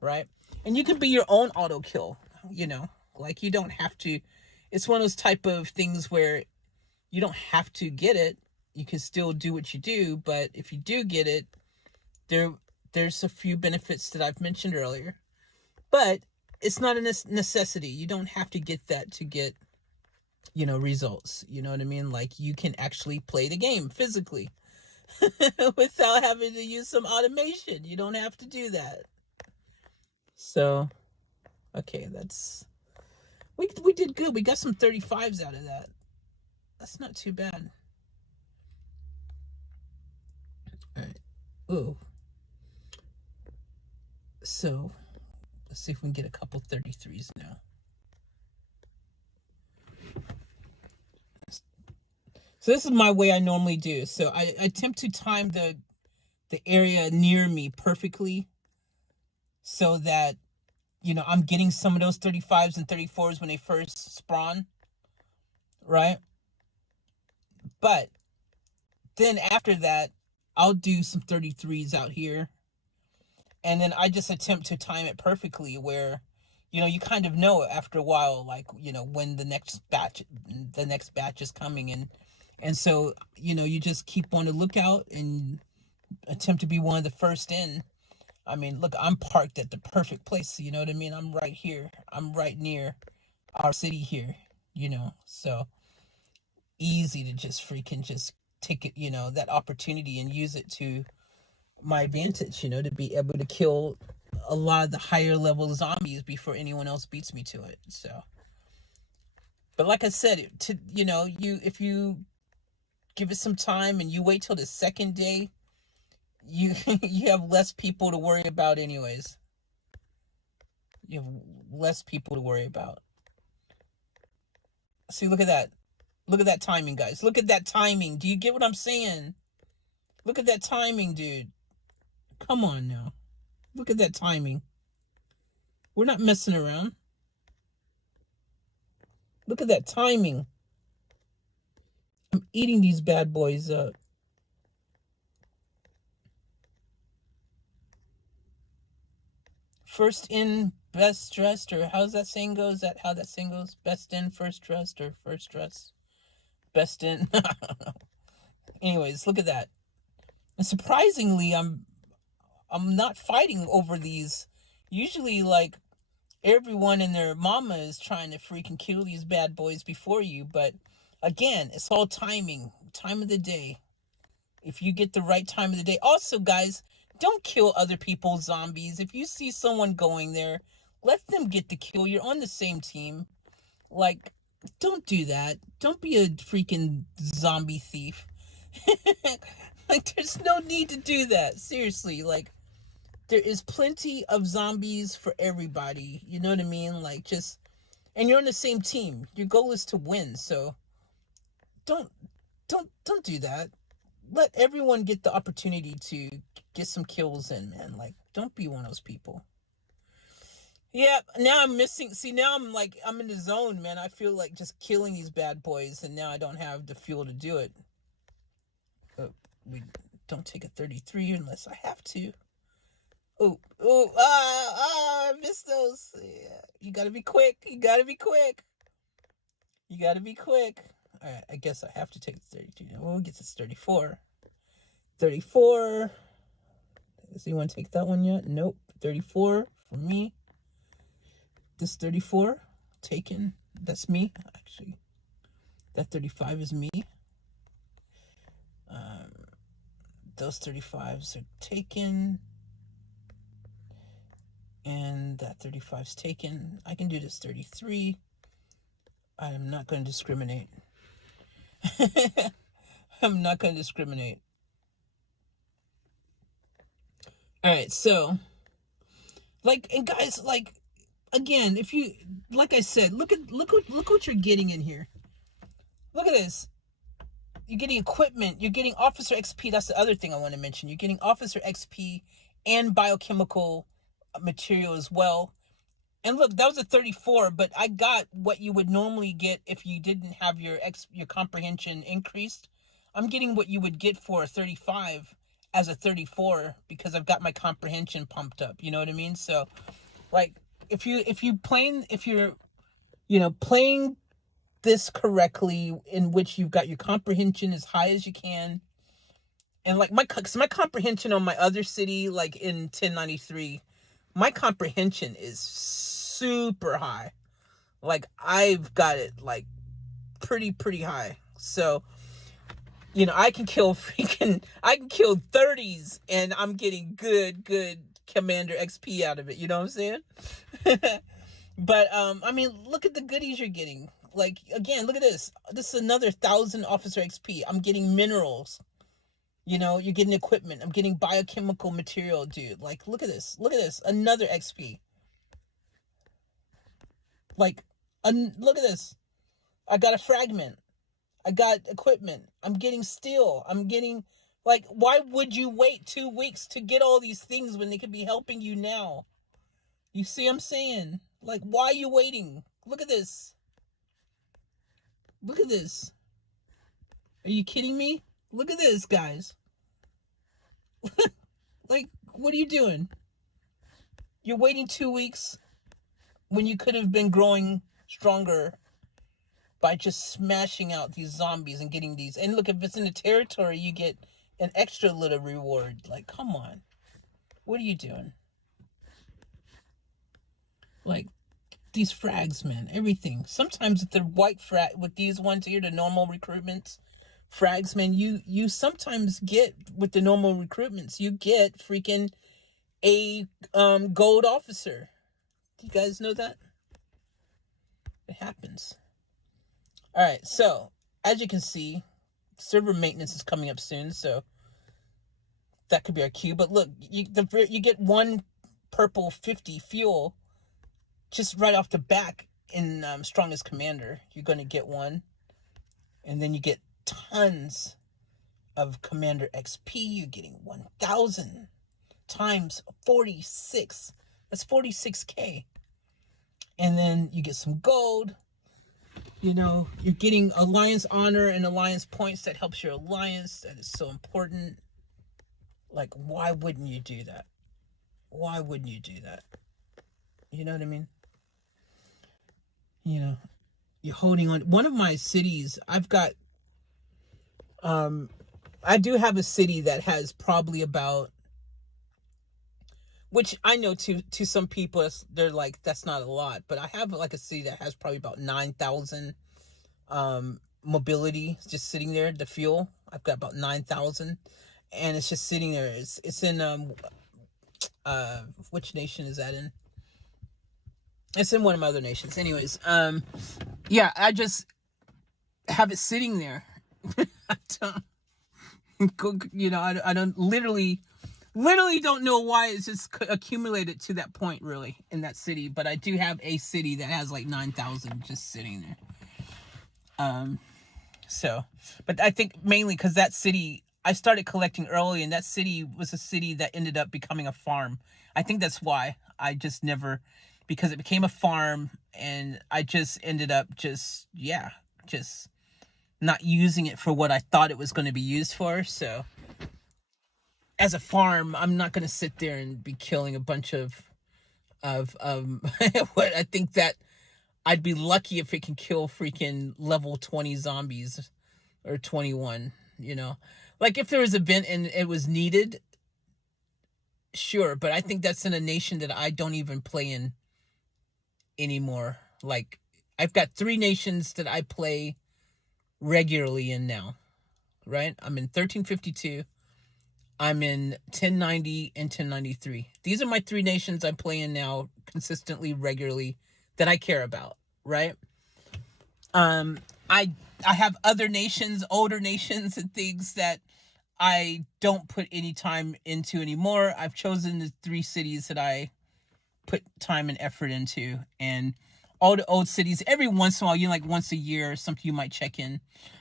right? And you can be your own auto kill, you know, Like, you don't have to, it's one of those type of things where you don't have to get it. You can still do what you do, but if you do get it, there's a few benefits that I've mentioned earlier. But it's not a necessity. You don't have to get that to get, results. You know what I mean? Like, you can actually play the game physically without having to use some automation. You don't have to do that. So, okay, we did good. We got some 35s out of that. That's not too bad. All right. Ooh. So, let's see if we can get a couple 33s now. So this is my way I normally do. So I attempt to time the area near me perfectly so that, I'm getting some of those 35s and 34s when they first spawn, right? But then after that, I'll do some 33s out here. And then I just attempt to time it perfectly where, you kind of know after a while, like, when the next batch is coming. And so, you just keep on the lookout and attempt to be one of the first in. I mean, look, I'm parked at the perfect place. You know what I mean? I'm right here. I'm right near our city here, so easy to just freaking just take it, that opportunity and use it to my advantage, to be able to kill a lot of the higher level zombies before anyone else beats me to it. So, but like I said, if you give it some time and you wait till the second day, you have less people to worry about anyways. You have less people to worry about. See, look at that. Look at that timing, guys. Look at that timing. Do you get what I'm saying? Look at that timing, dude. Come on now. Look at that timing. We're not messing around. Look at that timing. I'm eating these bad boys up. First in, best dressed, or how's that saying goes? Is that how that saying goes? Best in, first dressed, or first dressed? Best in? I don't know. Anyways, look at that. And surprisingly, I'm not fighting over these. Usually, like, everyone and their mama is trying to freaking kill these bad boys before you. But again, it's all timing. Time of the day. If you get the right time of the day. Also, guys, don't kill other people's zombies. If you see someone going there, let them get the kill. You're on the same team. Like, don't do that. Don't be a freaking zombie thief. Like, there's no need to do that. Seriously, like, there is plenty of zombies for everybody. You know what I mean? Like, just, and you're on the same team. Your goal is to win. So don't do that. Let everyone get the opportunity to get some kills in, man. Like, don't be one of those people. Yeah, now I'm missing. See, now I'm in the zone, man. I feel like just killing these bad boys, and now I don't have the fuel to do it. But we don't take a 33 unless I have to. I missed those. Yeah, you gotta be quick. You gotta be quick. All right, I guess I have to take the 32. We'll get to 34. 34. Does anyone take that one yet? Nope. 34 for me. This 34 taken. That's me, actually. That 35 is me. Those 35s are taken. And that 35's taken. I can do this 33. I am not going to discriminate. I'm not going to discriminate. All right, so, like, and guys, like, again, if you, like I said, look what you're getting in here. Look at this. You're getting equipment. You're getting Officer XP. That's the other thing I want to mention. You're getting Officer XP and biochemical material as well. And look, that was a 34, but I got what you would normally get if you didn't have your comprehension increased. I'm getting what you would get for a 35 as a 34 because I've got my comprehension pumped up. You know what I mean? So, like, if you're playing this correctly, in which you've got your comprehension as high as you can. And like my comprehension on my other city, like in 1093, my comprehension is super high. Like I've got it like pretty high. So, I can kill 30s and I'm getting good Commander XP out of it. You know what I'm saying? But, look at the goodies you're getting. Like, again, look at this. This is another 1,000 officer XP. I'm getting minerals. You're getting equipment. I'm getting biochemical material, dude. Like, look at this. Look at this. Another XP. Like, look at this. I got a fragment. I got equipment. I'm getting steel. I'm getting, like, why would you wait 2 weeks to get all these things when they could be helping you now? You see what I'm saying? Like, why are you waiting? Look at this. Look at this. Are you kidding me? Look at this, guys. Like, what are you doing? You're waiting 2 weeks when you could have been growing stronger by just smashing out these zombies and getting these. And look, if it's in the territory, you get an extra little reward. Like, come on. What are you doing? Like, these frags, man, everything. Sometimes with the white frag, with these ones here, the normal recruitments, frags, man, you sometimes get, with the normal recruitments, you get freaking a gold officer. Do you guys know that? It happens. All right, so as you can see, server maintenance is coming up soon, so that could be our cue. But look, you get one purple 50 fuel just right off the back in Strongest Commander. You're going to get one, and then you get tons of Commander XP. You're getting 1,000 times 46. That's 46K. And then you get some gold. You're getting Alliance Honor and Alliance Points. That helps your Alliance. That is so important. Like, why wouldn't you do that? Why wouldn't you do that? You know what I mean? You're holding on. One of my cities, I've got, I do have a city that has probably about, which I know to some people, they're like, that's not a lot. But I have like a city that has probably about 9,000 mobility just sitting there, the fuel. I've got about 9,000. And it's just sitting there. It's in, which nation is that in? It's in one of my other nations. Anyways, yeah, I just have it sitting there. I don't literally don't know why it's just accumulated to that point, really, in that city. But I do have a city that has like 9,000 just sitting there. But I think mainly because that city, I started collecting early, and that city was a city that ended up becoming a farm. I think that's why I just never, because it became a farm, and I just ended up just not using it for what I thought it was going to be used for. So as a farm, I'm not going to sit there and be killing a bunch of what I think that I'd be lucky if it can kill freaking level 20 zombies or 21, like if there was an event and it was needed, sure. But I think that's in a nation that I don't even play in anymore. Like, I've got 3 nations that I play regularly in now, right? I'm in 1352, I'm in 1090 and 1093. These are my 3 nations I play in now consistently, regularly, that I care about, right? I have other nations, older nations and things that I don't put any time into anymore. I've chosen the 3 cities that I put time and effort into, and all the old cities, every once in a while, like once a year or something, you might check in.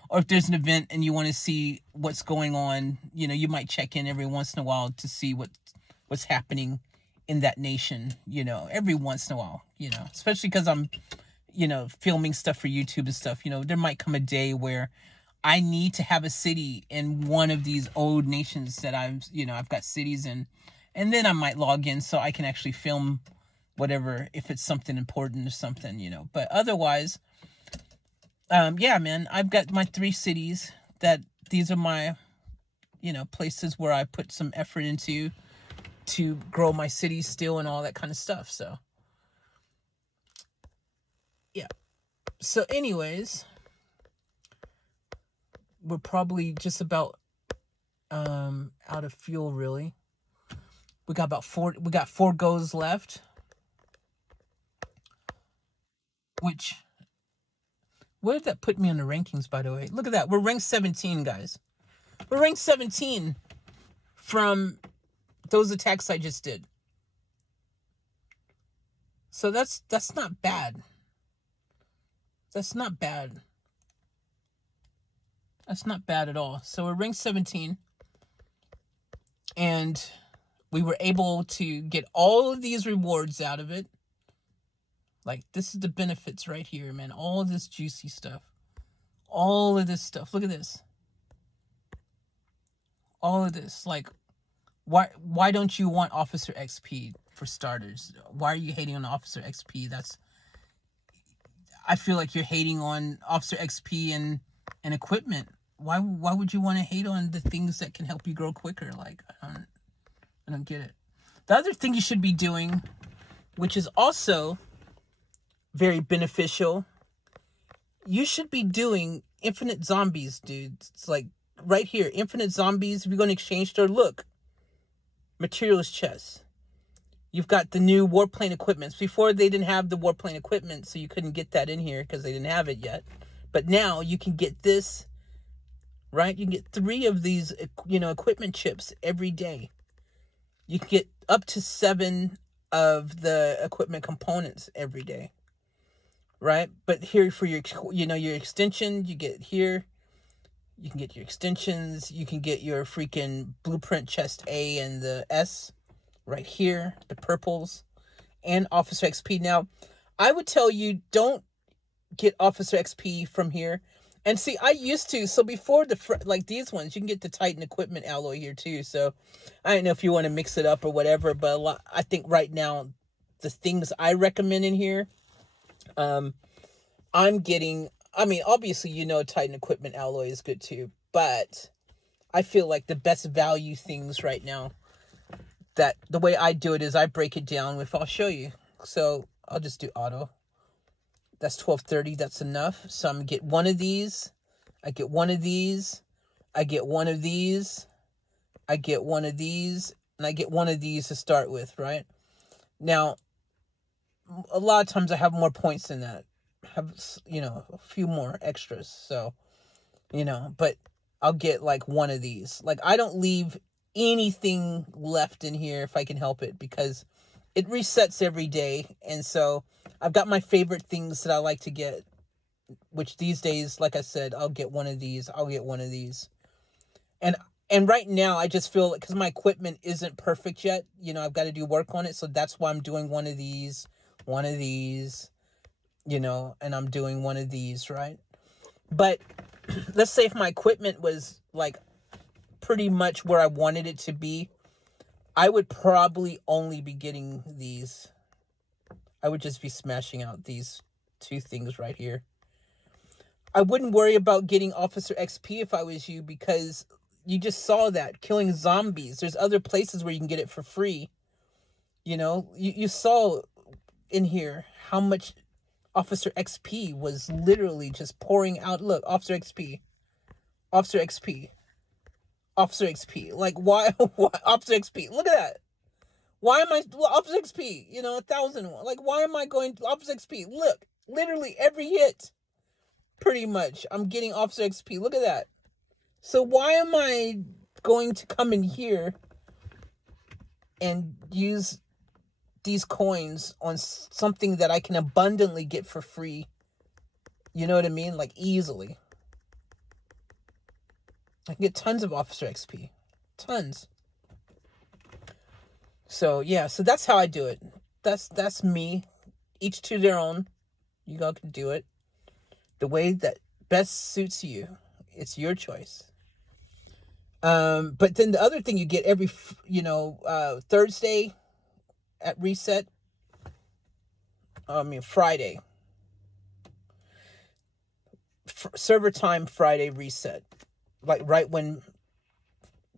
Or if there's an event and you want to see what's going on, you might check in every once in a while to see what's happening in that nation, every once in a while, especially because I'm, filming stuff for YouTube and stuff. There might come a day where I need to have a city in one of these old nations that I've got cities in, and then I might log in so I can actually film whatever, if it's something important or something, but otherwise, yeah, man, I've got my 3 cities that these are my, places where I put some effort into to grow my city still and all that kind of stuff. So, yeah. So anyways, we're probably just about out of fuel, really. We got 4 goes left, which, where did that put me on the rankings, by the way? Look at that. We're ranked 17, guys. We're ranked 17 from those attacks I just did. So that's not bad. That's not bad. That's not bad at all. So we're ranked 17. And we were able to get all of these rewards out of it. Like, this is the benefits right here, man. All of this juicy stuff. All of this stuff. Look at this. All of this. Like, why don't you want Officer XP for starters? Why are you hating on Officer XP? I feel like you're hating on Officer XP and equipment. Why would you want to hate on the things that can help you grow quicker? Like, I don't get it. The other thing you should be doing, which is also very beneficial, you should be doing infinite zombies, dude. It's like right here, infinite zombies. If you're going to exchange store, look, materials chest. You've got the new warplane equipments. Before, they didn't have the warplane equipment, so you couldn't get that in here because they didn't have it yet. But now you can get this, right? You can get 3 of these, equipment chips every day. You can get up to 7 of the equipment components every day, right? But here for your, your extension, you get here. You can get your extensions. You can get your freaking blueprint chest A and the S right here, the purples, and Officer XP. Now, I would tell you, don't get Officer XP from here. And see, I used to. So before like these ones, you can get the Titan equipment alloy here too. So I don't know if you want to mix it up or whatever, but I think right now the things I recommend in here, I'm getting. I mean, obviously, Titan equipment alloy is good too, but I feel like the best value things right now, that the way I do it is I break it down with, I'll show you. So I'll just do auto. That's 1230. That's enough. So I'm going to get one of these. I get one of these. I get one of these. I get one of these. And I get one of these to start with, right? Now, a lot of times I have more points than that. I have, a few more extras. So, but I'll get like one of these. Like, I don't leave anything left in here if I can help it, because it resets every day. And so I've got my favorite things that I like to get, which these days, like I said, I'll get one of these. I'll get one of these. And right now, I just feel like, because my equipment isn't perfect yet, I've got to do work on it. So that's why I'm doing one of these, and I'm doing one of these, right? But let's say if my equipment was like pretty much where I wanted it to be, I would probably only be getting these. I would just be smashing out these 2 things right here. I wouldn't worry about getting Officer XP if I was you, because you just saw that, killing zombies. There's other places where you can get it for free. You saw in here how much Officer XP was literally just pouring out. Look, Officer XP. Officer XP. Officer XP. Like, why Officer XP? Look at that. Why am I Officer XP? 1,000. Like, why am I going to Officer XP? Look, literally every hit, pretty much, I'm getting Officer XP. Look at that. So why am I going to come in here and use these coins on something that I can abundantly get for free? You know what I mean? Like, easily. I can get tons of Officer XP. Tons. So, yeah. So that's how I do it. That's me. Each to their own. You all can do it the way that best suits you. It's your choice. But then the other thing you get every, Thursday at reset, Friday. Server time Friday reset. Like right when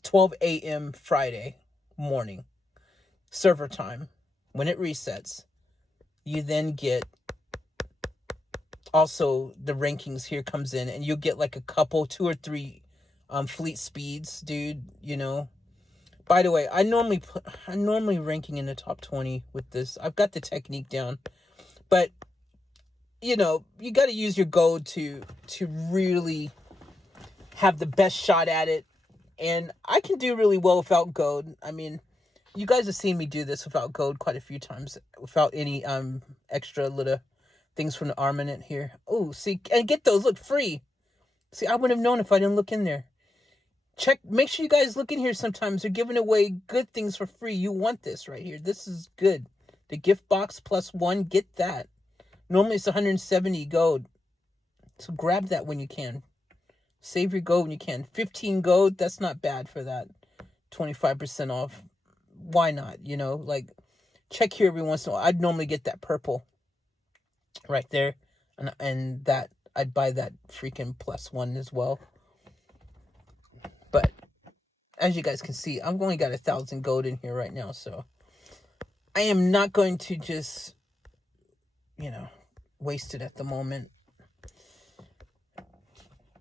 12 a.m. Friday morning. Server time. When it resets, you then get also the rankings here comes in, and you'll get like a couple, 2 or 3 fleet speeds, dude, you know. By the way, I'm normally ranking in the top 20 with this. I've got the technique down. But you know, you got to use your gold to really have the best shot at it. And I can do really well without gold. I mean, you guys have seen me do this without gold quite a few times, without any extra little things from the armament here. Oh, see, and get those, look, free. See, I wouldn't have known if I didn't look in there. Make sure you guys look in here sometimes. They're giving away good things for free. You want this right here. This is good. The gift box +1, get that. Normally it's 170 gold. So grab that when you can. Save your gold when you can. 15 gold, that's not bad for that. 25% off. Why not? You know, like, check here every once in a while. I'd normally get that purple right there. And that, I'd buy that freaking +1 as well. But as you guys can see, I've only got 1,000 gold in here right now. So I am not going to just, you know, waste it at the moment.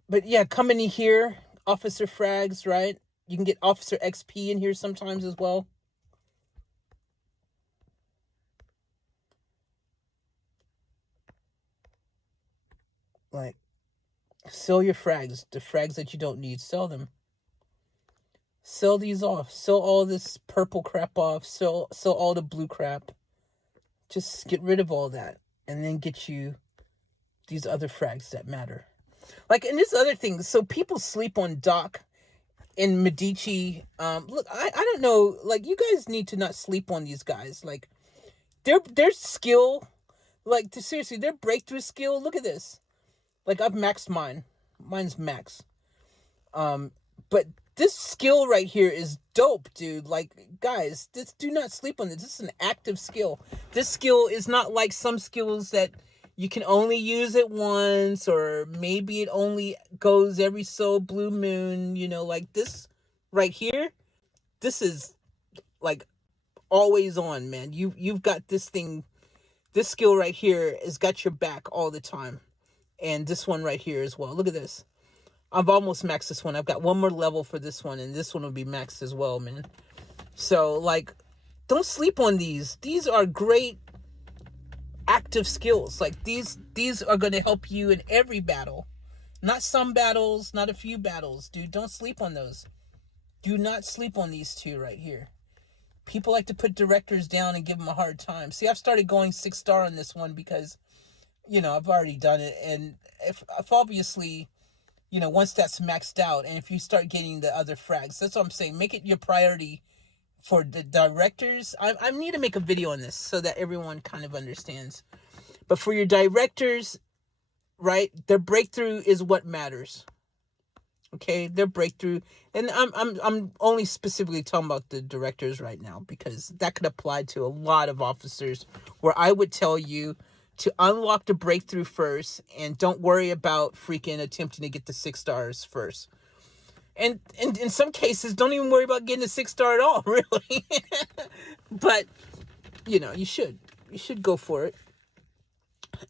But yeah, coming in here, officer frags, right? You can get officer XP in here sometimes as well. Like, sell your frags. The frags that you don't need, sell them. Sell these off. Sell all this purple crap off. Sell all the blue crap. Just get rid of all that. And then get you these other frags that matter. Like, and this other thing. So people sleep on Doc and Medici. Look, I don't know. Like, you guys need to not sleep on these guys. Like, their skill. Like, seriously, their breakthrough skill. Look at this. Like, I've maxed mine. Mine's max. But this skill right here is dope, dude. Like, guys, do not sleep on this. This is an active skill. This skill is not like some skills that you can only use it once, or maybe it only goes every so blue moon, you know, like this right here. This is like always on, man. You've got this thing. This skill right here has got your back all the time. And this one right here as well. Look at this. I've almost maxed this one. I've got one more level for this one, and this one will be maxed as well, man. So, like, don't sleep on these. These are great active skills. Like, these are going to help you in every battle. Not some battles, not a few battles, dude. Don't sleep on those. Do not sleep on these two right here. People like to put directors down and give them a hard time. See, I've started going 6-star on this one because, you know, I've already done it. And if obviously, you know, once that's maxed out, and if you start getting the other frags, that's what I'm saying. Make it your priority for the directors. I need to make a video on this so that everyone kind of understands. But for your directors, right, their breakthrough is what matters. Okay, their breakthrough. And I'm only specifically talking about the directors right now, because that could apply to a lot of officers, where I would tell you to unlock the breakthrough first, and don't worry about freaking attempting to get the 6 stars first. And in some cases, don't even worry about getting a 6-star at all, really. But, you know, you should go for it.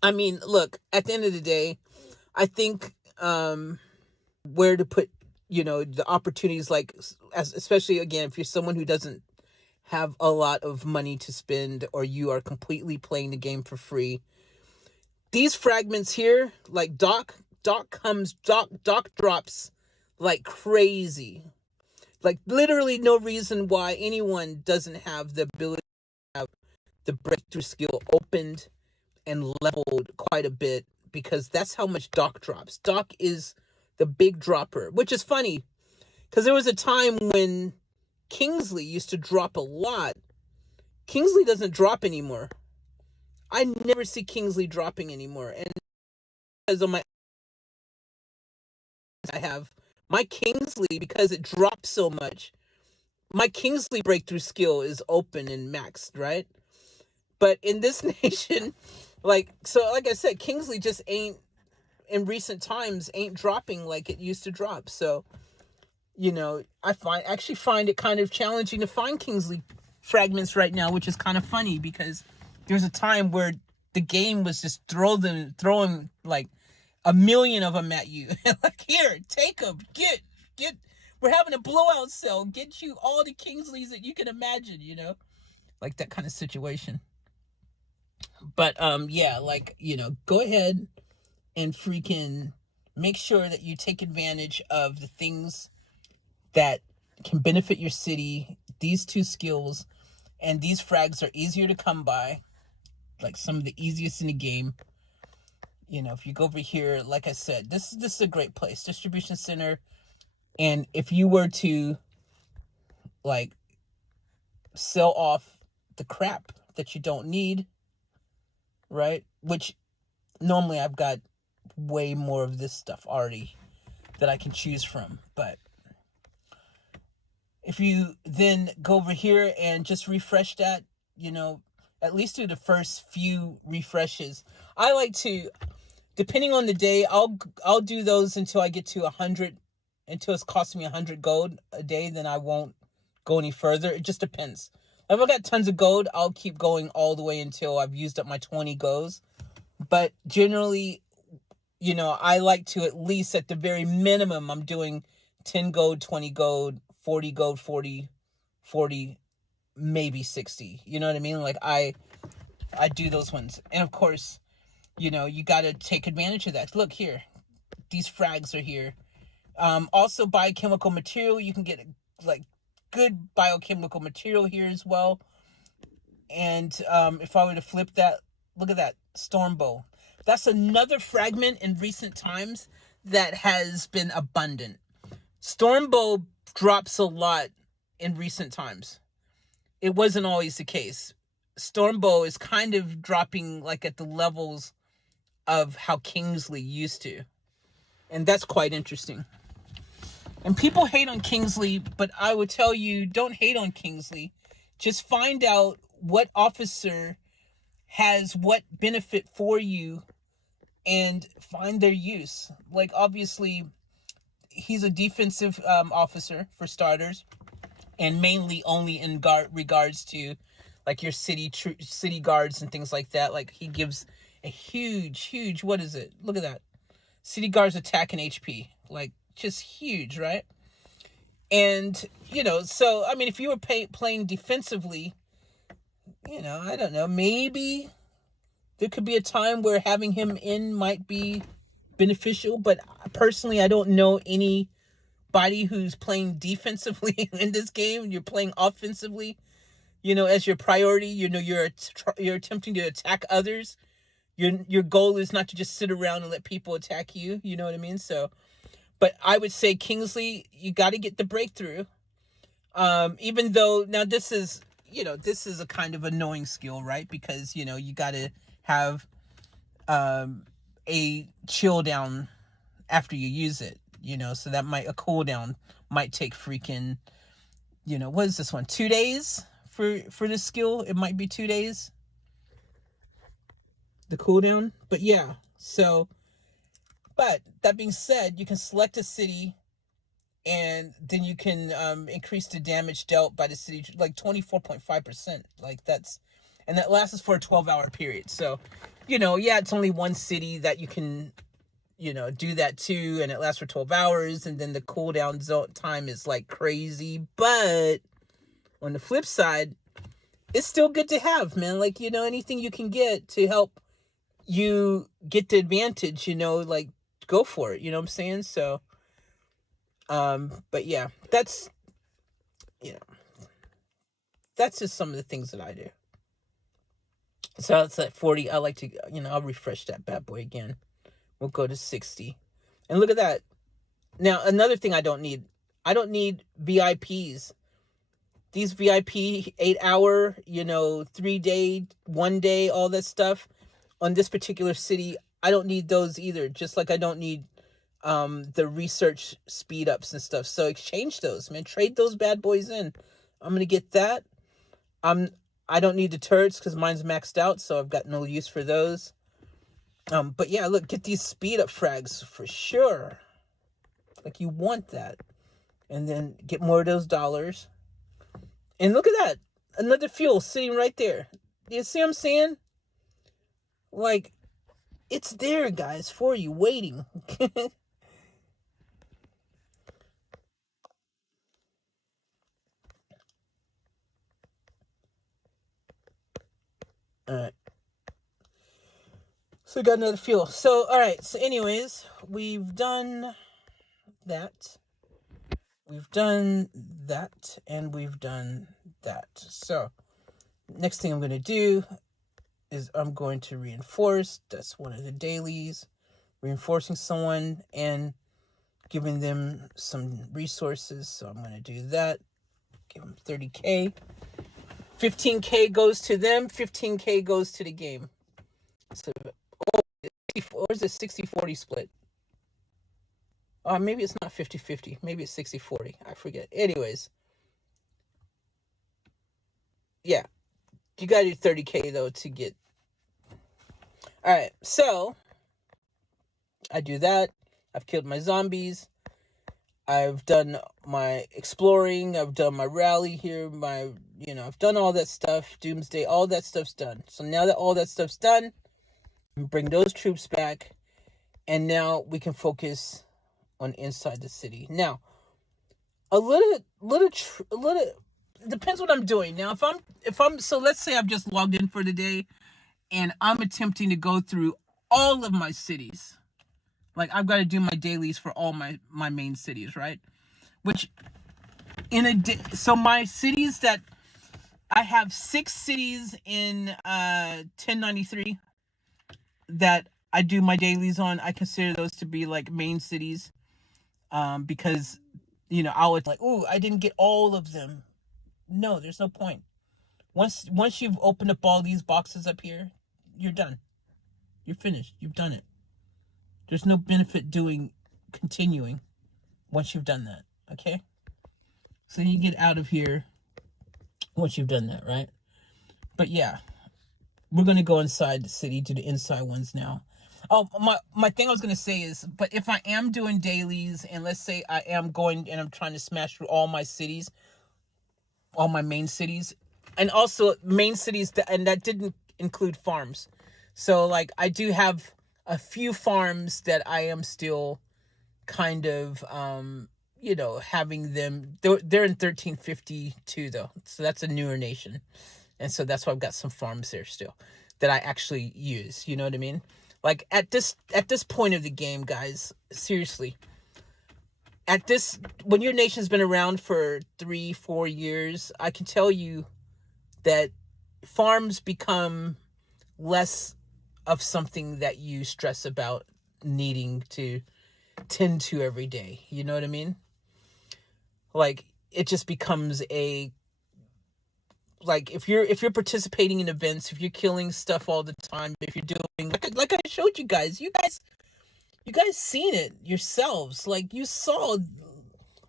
I mean, look, at the end of the day, I think where to put, you know, the opportunities, like, especially, again, if you're someone who doesn't have a lot of money to spend, or you are completely playing the game for free, these fragments here, like Doc drops like crazy. Like, literally no reason why anyone doesn't have the ability to have the breakthrough skill opened and leveled quite a bit, because that's how much Doc drops. Doc is the big dropper, which is funny, because there was a time when Kingsley used to drop a lot. Kingsley doesn't drop anymore. I never see Kingsley dropping anymore. And because on I have my Kingsley, because it drops so much, my Kingsley breakthrough skill is open and maxed, right? But in this nation, like I said, Kingsley just ain't, in recent times, ain't dropping like it used to drop. So, I actually find it kind of challenging to find Kingsley fragments right now, which is kind of funny because there's a time where the game was just throwing like a million of them at you. Like, here, take them, get, we're having a blowout sale, get you all the Kingsleys that you can imagine, like that kind of situation. But, yeah, like, go ahead and freaking make sure that you take advantage of the things that can benefit your city. These 2 skills, and these frags are easier to come by, like some of the easiest in the game. If you go over here, like I said, this is a great place, distribution center. And if you were to like sell off the crap that you don't need, right? Which normally I've got way more of this stuff already that I can choose from. But if you then go over here and just refresh that, at least do the first few refreshes. I like to, depending on the day, I'll do those until I get to 100, until it's costing me 100 gold a day. Then I won't go any further. It just depends. If I got tons of gold, I'll keep going all the way until I've used up my 20 goes. But generally, I like to, at least at the very minimum, I'm doing 10 gold, 20 gold, 40 gold, 40, maybe 60. You know what I mean? Like I do those ones. And of course, you got to take advantage of that. Look here, these frags are here. Also biochemical material. You can get like good biochemical material here as well. And if I were to flip that, look at that, Stormbow. That's another fragment in recent times that has been abundant. Stormbow drops a lot in recent times. It wasn't always the case. Stormbow is kind of dropping like at the levels of how Kingsley used to. And that's quite interesting. And people hate on Kingsley, but I would tell you, don't hate on Kingsley. Just find out what officer has what benefit for you and find their use. Like, obviously, he's a defensive officer, for starters, and mainly only in regards to, like, your city guards and things like that. Like, he gives a huge, what is it? Look at that. City guards attack and HP. Like, just huge, right? And, so, I mean, if you were playing defensively, I don't know, maybe there could be a time where having him in might be beneficial, but personally, I don't know anybody who's playing defensively in this game. You're playing offensively, as your priority. You're attempting to attack others. Your goal is not to just sit around and let people attack you. You know what I mean? So, but I would say Kingsley, you got to get the breakthrough. Even though now this is a kind of annoying skill, right? Because, you got to have a chill down after you use it, so that a cooldown might take freaking, what is this one? 2 days for this skill? It might be 2 days, the cooldown. But yeah, so, but that being said, you can select a city and then you can increase the damage dealt by the city, like 24.5%. Like and that lasts for a 12-hour period. So, yeah, it's only one city that you can, do that to, and it lasts for 12 hours, and then the cooldown time is like crazy. But on the flip side, it's still good to have, man. Like, anything you can get to help you get the advantage, like, go for it. You know what I'm saying? So, but yeah, that's just some of the things that I do. So it's at 40. I like to, I'll refresh that bad boy again. We'll go to 60. And look at that. Now, another thing I don't need VIPs. These VIP 8-hour, 3-day, 1 day, all that stuff on this particular city. I don't need those either. Just like I don't need the research speed ups and stuff. So exchange those, man. Trade those bad boys in. I'm going to get that. I don't need the turrets because mine's maxed out, so I've got no use for those. But yeah, look, get these speed up frags for sure. Like, you want that. And then get more of those dollars. And look at that. Another fuel sitting right there. You see what I'm saying? Like, it's there, guys, for you, waiting. Alright. So we got another fuel. So, alright. So anyways, we've done that. We've done that. And we've done that. So, next thing I'm going to do is I'm going to reinforce. That's one of the dailies. Reinforcing someone and giving them some resources. So I'm going to do that. Give them 30K. 15K goes to them. 15K goes to the game. So, or is it 60-40 split? Maybe it's not 50-50. Maybe it's 60-40. I forget. Anyways. Yeah. You got to do 30K, though, to get... Alright, so... I do that. I've killed my zombies. I've done my exploring. I've done my rally here. I've done all that stuff. Doomsday, all that stuff's done. So now that all that stuff's done, bring those troops back. And now we can focus on inside the city. Now, a little, depends what I'm doing. Now, so let's say I've just logged in for the day and I'm attempting to go through all of my cities. Like, I've got to do my dailies for all my main cities, right? Which, so my cities that, I have 6 cities in 1093 that I do my dailies on. I consider those to be, like, main cities. Because, I would like, ooh, I didn't get all of them. No, there's no point. Once you've opened up all these boxes up here, you're done. You're finished. You've done it. There's no benefit continuing once you've done that, okay? So you get out of here once you've done that, right? But yeah, we're going to go inside the city, do the inside ones now. Oh, my thing I was going to say is, but if I am doing dailies, and let's say I am going and I'm trying to smash through all my cities, all my main cities, and also main cities, and that didn't include farms. So, like, I do have a few farms that I am still kind of, having them. They're in 1352, though. So that's a newer nation. And so that's why I've got some farms there still that I actually use. You know what I mean? Like, at this point of the game, guys, seriously, when your nation's been around for 3-4 years, I can tell you that farms become less of something that you stress about needing to tend to every day. You know what I mean? Like, it just becomes like, if you're participating in events, if you're killing stuff all the time, if you're doing, like I showed you guys seen it yourselves. Like, you saw,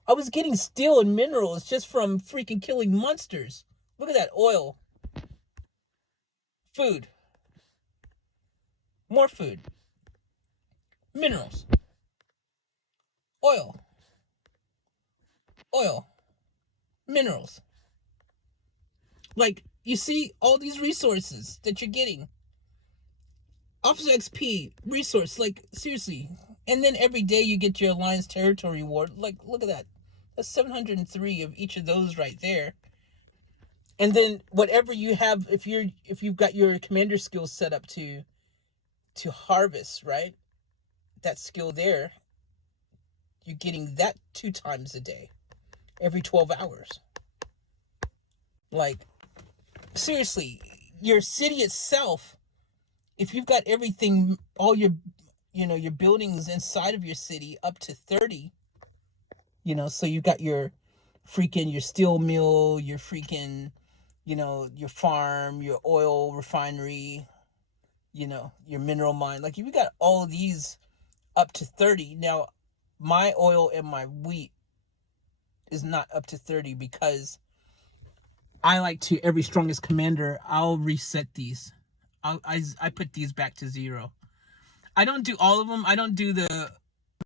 I was getting steel and minerals just from freaking killing monsters. Look at that. Oil. Food. More food. Minerals. Oil. Minerals. Like, you see all these resources that you're getting. Officer XP, resource, like, seriously. And then every day you get your Alliance Territory Award. Like, look at that. That's 703 of each of those right there. And then whatever you have, if you've got your commander skills set up to harvest, right? That skill there, you're getting that 2 times a day, every 12 hours. Like, seriously, your city itself, if you've got everything, all your buildings inside of your city up to 30, so you've got your steel mill, your freaking, your farm, your oil refinery, your mineral mine. Like, if you got all of these up to 30, now my oil and my wheat is not up to 30 because I like to, every strongest commander, I'll reset these. I put these back to 0. I don't do all of them. I don't do the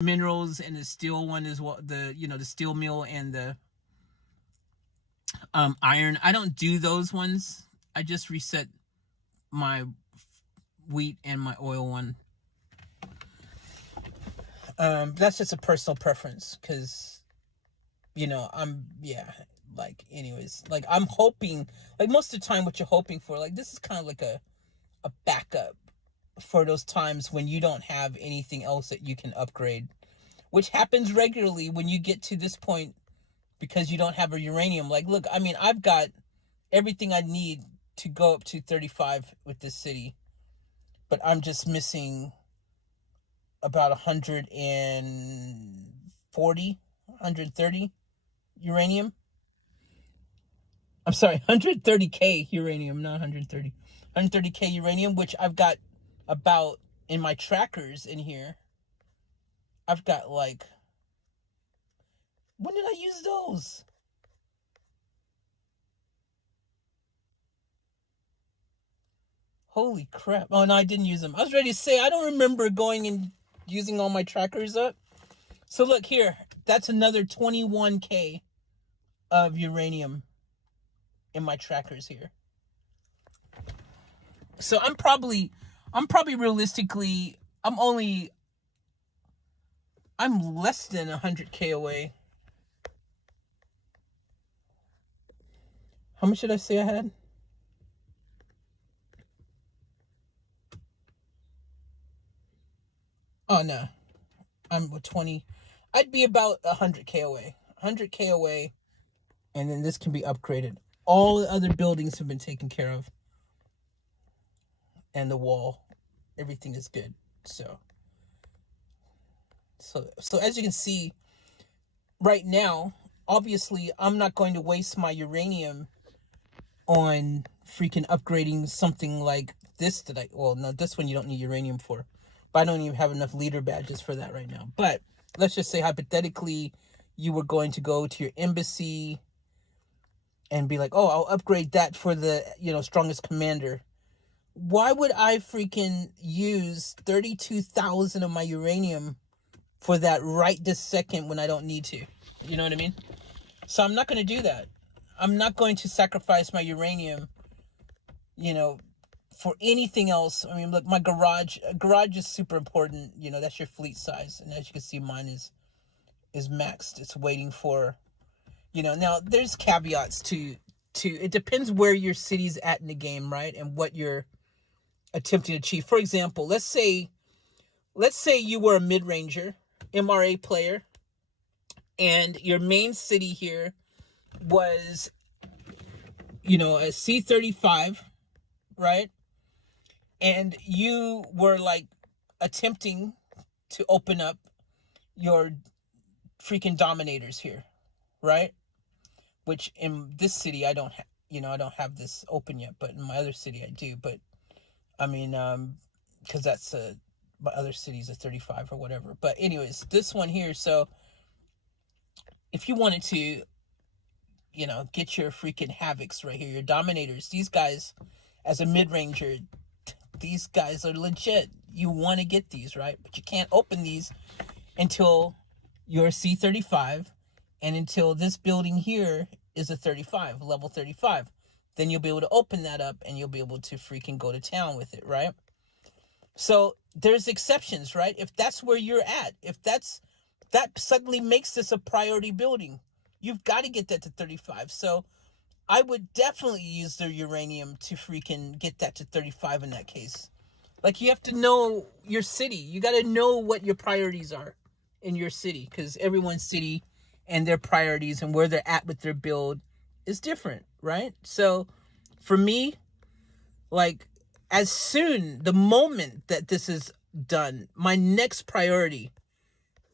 minerals and the steel one as well. The steel mill and the iron. I don't do those ones. I just reset my wheat and my oil one. That's just a personal preference, because anyways, like, I'm hoping, like, most of the time what you're hoping for, like, this is kind of like a backup for those times when you don't have anything else that you can upgrade, which happens regularly when you get to this point, because you don't have a uranium. Like, look, I mean, I've got everything I need to go up to 35 with this city, but I'm just missing about 140, 130 uranium. I'm sorry, 130k uranium, not 130. 130k uranium, which I've got about, in my trackers in here, I've got, like, when did I use those? Holy crap. Oh, no, I didn't use them. I was ready to say, I don't remember going and using all my trackers up. So look here, that's another 21k of uranium in my trackers here. So I'm probably realistically, I'm less than 100k away. How much did I say I had? Oh, no. I'm 20. I'd be about 100k away. 100k away. And then this can be upgraded. All the other buildings have been taken care of. And the wall. Everything is good. So as you can see, right now, obviously, I'm not going to waste my uranium on freaking upgrading something like this this one you don't need uranium for. But I don't even have enough leader badges for that right now. But let's just say, hypothetically, you were going to go to your embassy and be like, oh, I'll upgrade that for the, strongest commander. Why would I freaking use 32,000 of my uranium for that right this second when I don't need to? You know what I mean? So I'm not going to do that. I'm not going to sacrifice my uranium, for anything else. I mean, look, my garage is super important. That's your fleet size. And as you can see, mine is maxed. It's waiting for, now there's caveats to, it depends where your city's at in the game, right? And what you're attempting to achieve. For example, let's say you were a mid-ranger, MRA player, and your main city here was, a C35, right? And you were, like, attempting to open up your freaking dominators here, right? Which in this city I don't I don't have this open yet, but in my other city I do. But I mean, because that's my other city's a 35 or whatever. But anyways, this one here. So if you wanted to, get your freaking havocs right here, your dominators, these guys, as a mid-ranger, these guys are legit. You want to get these, right? But you can't open these until you're C35 and until this building here is a 35, level 35. Then you'll be able to open that up and you'll be able to freaking go to town with it, right? So there's exceptions, right? If that's where you're at, if that suddenly makes this a priority building, you've got to get that to 35. So I would definitely use their uranium to freaking get that to 35 in that case. Like, you have to know your city. You got to know what your priorities are in your city, because everyone's city and their priorities and where they're at with their build is different, right? So for me, like, the moment that this is done, my next priority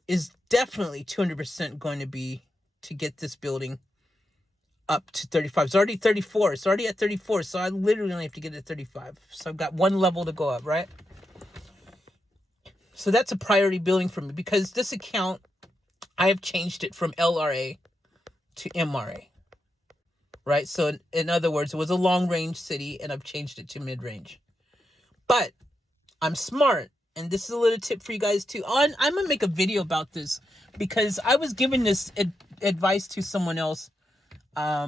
is definitely 200% going to be to get this building up to 35. It's already 34. It's already at 34. So I literally only have to get it to 35. So I've got one level to go up, right? So that's a priority building for me, because this account, I have changed it from LRA to MRA, right? So in other words, it was a long range city and I've changed it to mid range. But I'm smart, and this is a little tip for you guys too. I'm gonna make a video about this because I was giving this advice to someone else a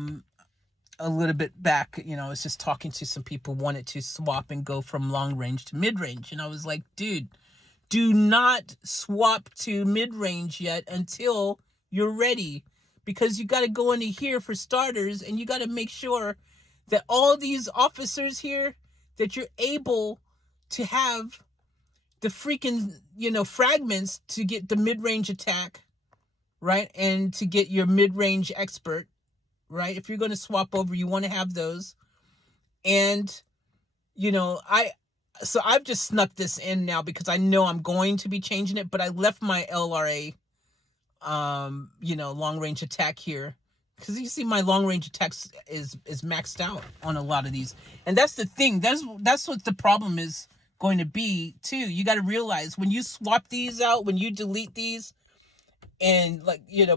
little bit back. I was just talking to some people who wanted to swap and go from long range to mid range, and I was like, dude, do not swap to mid range yet until you're ready, because you got to go into here for starters, and you got to make sure that all these officers here, that you're able to have the freaking, fragments to get the mid-range attack, right? And to get your mid-range expert, right? If you're going to swap over, you want to have those. And, so I've just snuck this in now because I know I'm going to be changing it, but I left my LRA, long-range attack here. Because you see my long-range attacks is maxed out on a lot of these. And that's the thing. That's what the problem is going to be too. You got to realize when you swap these out, when you delete these and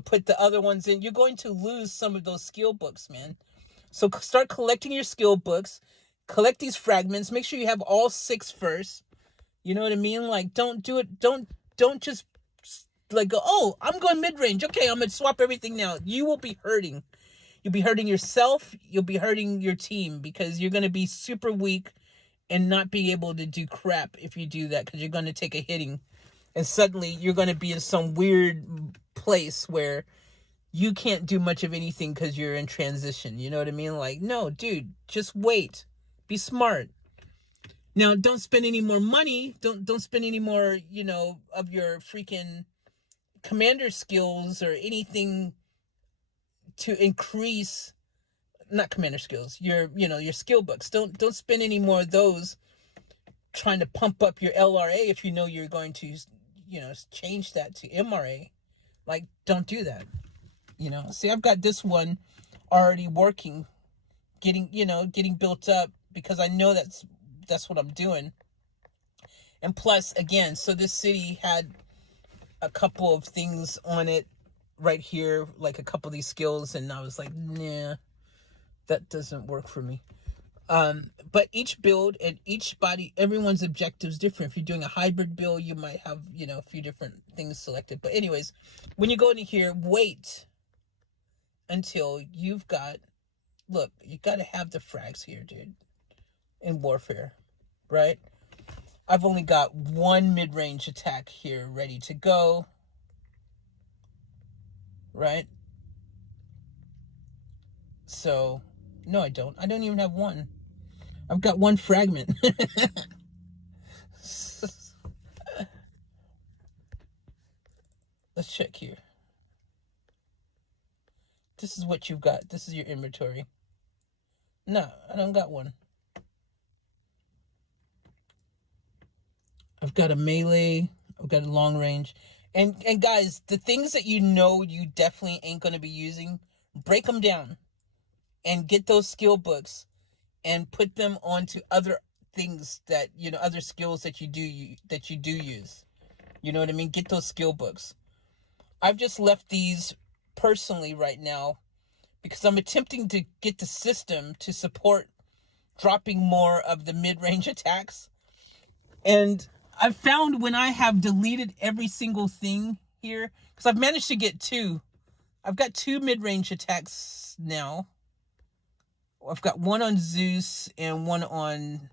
put the other ones in, you're going to lose some of those skill books, man. So start collecting your skill books, collect these fragments, make sure you have all 6 first. You know what I mean? Like, don't do it. Don't just go, oh, I'm going mid-range. Okay, I'm going to swap everything now. You will be hurting. You'll be hurting yourself. You'll be hurting your team because you're going to be super weak and not be able to do crap if you do that, because you're going to take a hitting and suddenly you're going to be in some weird place where you can't do much of anything because you're in transition. You know what I mean? Like, no, dude, just wait. Be smart. Now, don't spend any more money. Don't spend any more, of your freaking commander skills or anything to increase, not commander skills, your skill books. Don't spend any more of those trying to pump up your LRA if you're going to, change that to MRA. Like, don't do that. See, I've got this one already working, getting built up, because I know that's what I'm doing. And plus, again, so this city had a couple of things on it right here, like a couple of these skills, and I was like, nah, that doesn't work for me. But each build and each body, everyone's objective is different. If you're doing a hybrid build, you might have, a few different things selected. But anyways, when you go into here, wait until you've got, look, you got to have the frags here, dude, in warfare, right? I've only got 1 mid-range attack here ready to go, right? So, no, I don't. I don't even have 1. I've got 1 fragment. Let's check here. This is what you've got. This is your inventory. No, I don't got 1. I've got a melee. I've got a long range. And guys, the things that you definitely ain't going to be using, break them down and get those skill books and put them onto other things that, other skills that you do use. You know what I mean? Get those skill books. I've just left these personally right now because I'm attempting to get the system to support dropping more of the mid-range attacks. And I've found when I have deleted every single thing here, because I've managed to get 2. I've got 2 mid-range attacks now. I've got 1 on Zeus and 1 on,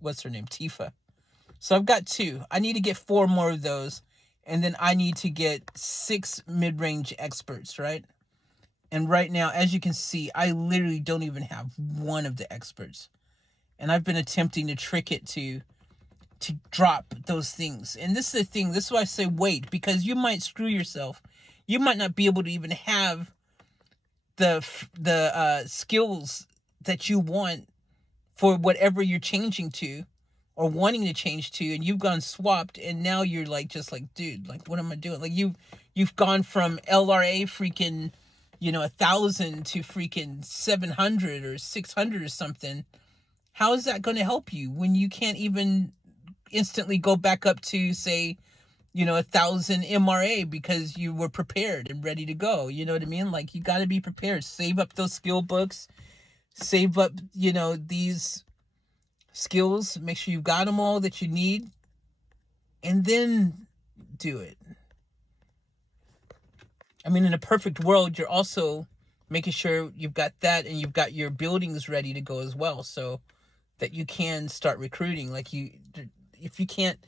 what's her name? Tifa. So I've got 2. I need to get 4 more of those. And then I need to get 6 mid-range experts, right? And right now, as you can see, I literally don't even have 1 of the experts. And I've been attempting to trick it to drop those things. And this is the thing. This is why I say wait, because you might screw yourself. You might not be able to even have the skills that you want for whatever you're changing to or wanting to change to, and you've gone swapped, and now you're just like, dude, like, what am I doing? Like, you've gone from LRA freaking, 1,000 to freaking 700 or 600 or something. How is that going to help you when you can't even instantly go back up to, say, 1,000 MRA because you were prepared and ready to go. You know what I mean? Like, you got to be prepared. Save up those skill books. Save up, these skills. Make sure you've got them all that you need. And then do it. I mean, in a perfect world, you're also making sure you've got that and you've got your buildings ready to go as well, so that you can start recruiting. Like, if you can't,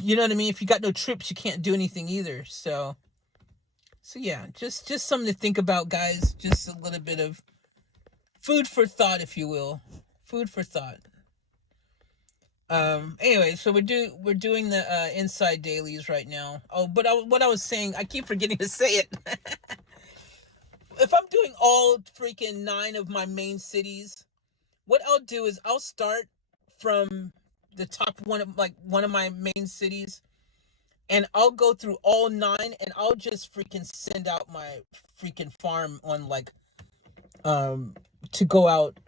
you know what I mean? If you got no troops, you can't do anything either. So yeah, just something to think about, guys. Just a little bit of food for thought, if you will. Food for thought. Anyway, so we're doing the inside dailies right now. Oh, but what I was saying, I keep forgetting to say it. If I'm doing all freaking 9 of my main cities, what I'll do is I'll start from the top one of my main cities, and I'll go through all 9, and I'll just freaking send out my freaking farm on to go out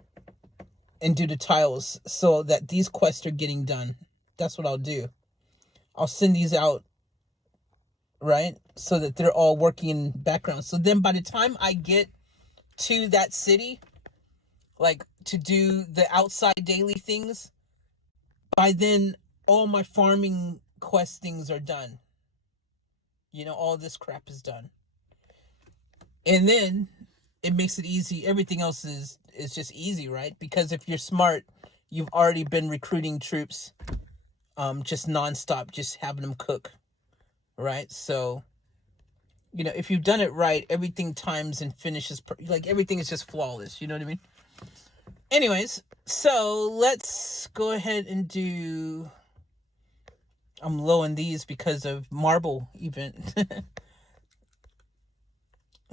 and do the tiles so that these quests are getting done. That's what I'll do. I'll send these out, right? So that they're all working in background. So then by the time I get to that city, like to do the outside daily things, by then all my farming quest things are done. All this crap is done. And then it makes it easy. Everything else is just easy, right? Because if you're smart, you've already been recruiting troops just nonstop, just having them cook, right? So, if you've done it right, everything times and finishes, everything is just flawless. You know what I mean? Anyways, so let's go ahead and do, I'm low on these because of marble event.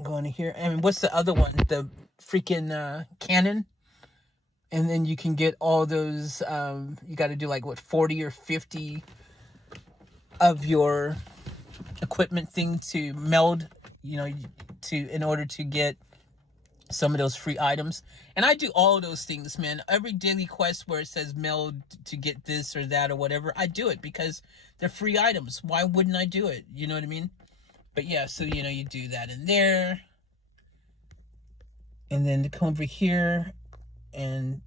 Going to here. I mean, what's the other one? The freaking cannon. And then you can get all those, you got to do 40 or 50 of your equipment thing to meld, in order to get some of those free items. And I do all of those things, man. Every daily quest where it says meld to get this or that or whatever, I do it because they're free items. Why wouldn't I do it? You know what I mean? But yeah, so, you do that in there. And then to come over here and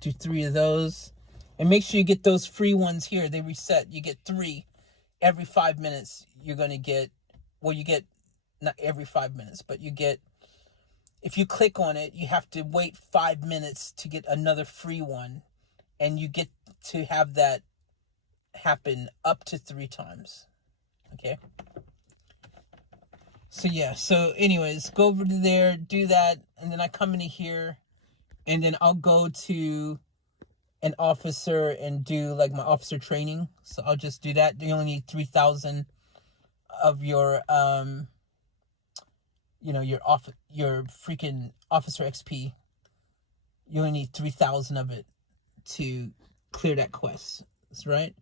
do 3 of those. And make sure you get those free ones here. They reset. You get 3 every 5 minutes. You're going to get, you get, not every 5 minutes, but you get, if you click on it, you have to wait 5 minutes to get another free one. And you get to have that happen up to 3 times. Okay? So yeah, so anyways, go over to there, do that, and then I come into here, and then I'll go to an officer and do my officer training. So I'll just do that. You only need 3,000 of your your freaking officer XP. You only need 3,000 of it to clear that quest. That's right.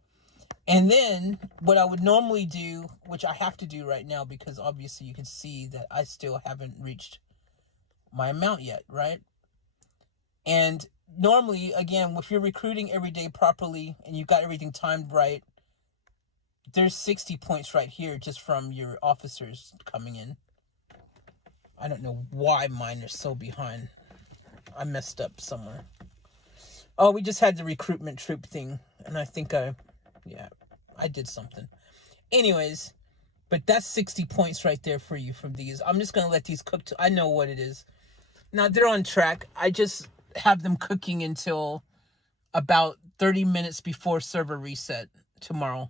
And then what I would normally do, which I have to do right now because obviously you can see that I still haven't reached my amount yet, right? And normally, again, if you're recruiting every day properly and you've got everything timed right, there's 60 points right here just from your officers coming in. I don't know why mine are so behind. I messed up somewhere. Oh, we just had the recruitment troop thing, and I think I did something. Anyways, but that's 60 points right there for you from these. I'm just going to let these cook. I know what it is. Now, they're on track. I just have them cooking until about 30 minutes before server reset tomorrow.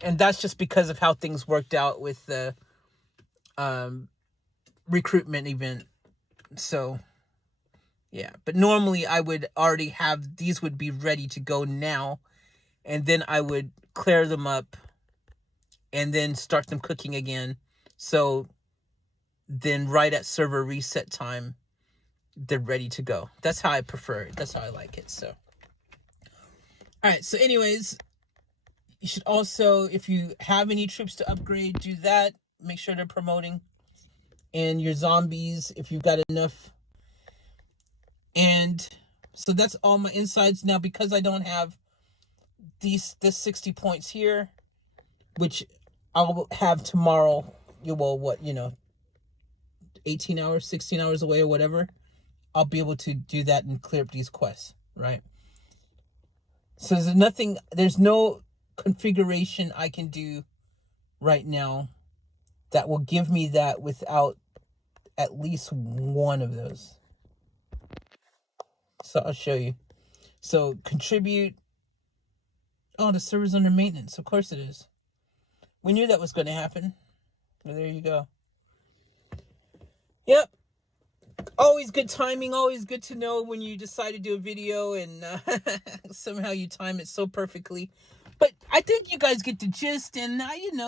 And that's just because of how things worked out with the recruitment event. So, yeah. But normally, I would already have, these would be ready to go now. And then I would clear them up and then start them cooking again. So then right at server reset time, they're ready to go. That's how I prefer it. That's how I like it. So, all right. So anyways, you should also, if you have any troops to upgrade, do that. Make sure they're promoting. And your zombies, if you've got enough. And so that's all my insides. Now, because I don't have this 60 points here, which I'll have tomorrow. Well, 18 hours, 16 hours away or whatever. I'll be able to do that and clear up these quests, right? So there's no configuration I can do right now that will give me that without at least one of those. So I'll show you. So contribute. Oh, the server's under maintenance. Of course it is. We knew that was going to happen. Well, there you go. Yep. Always good timing. Always good to know when you decide to do a video and somehow you time it so perfectly. But I think you guys get the gist. And,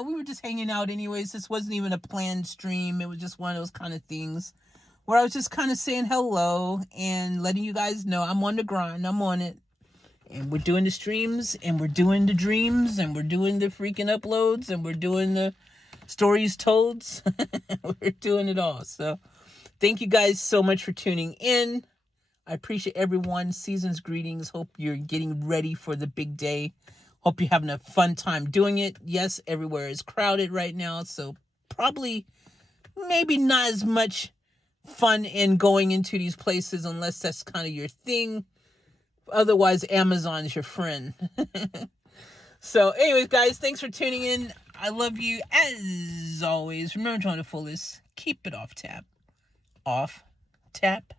we were just hanging out anyways. This wasn't even a planned stream. It was just one of those kind of things where I was just kind of saying hello and letting you guys know I'm on the grind. I'm on it. And we're doing the streams and we're doing the dreams and we're doing the freaking uploads and we're doing the stories told. We're doing it all. So thank you guys so much for tuning in. I appreciate everyone. Season's greetings. Hope you're getting ready for the big day. Hope you're having a fun time doing it. Yes, everywhere is crowded right now. So probably maybe not as much fun in going into these places unless that's kind of your thing. Otherwise, Amazon is your friend. So anyways, guys, thanks for tuning in. I love you as always. Remember to on the fullest. Keep it off tap. Off tap.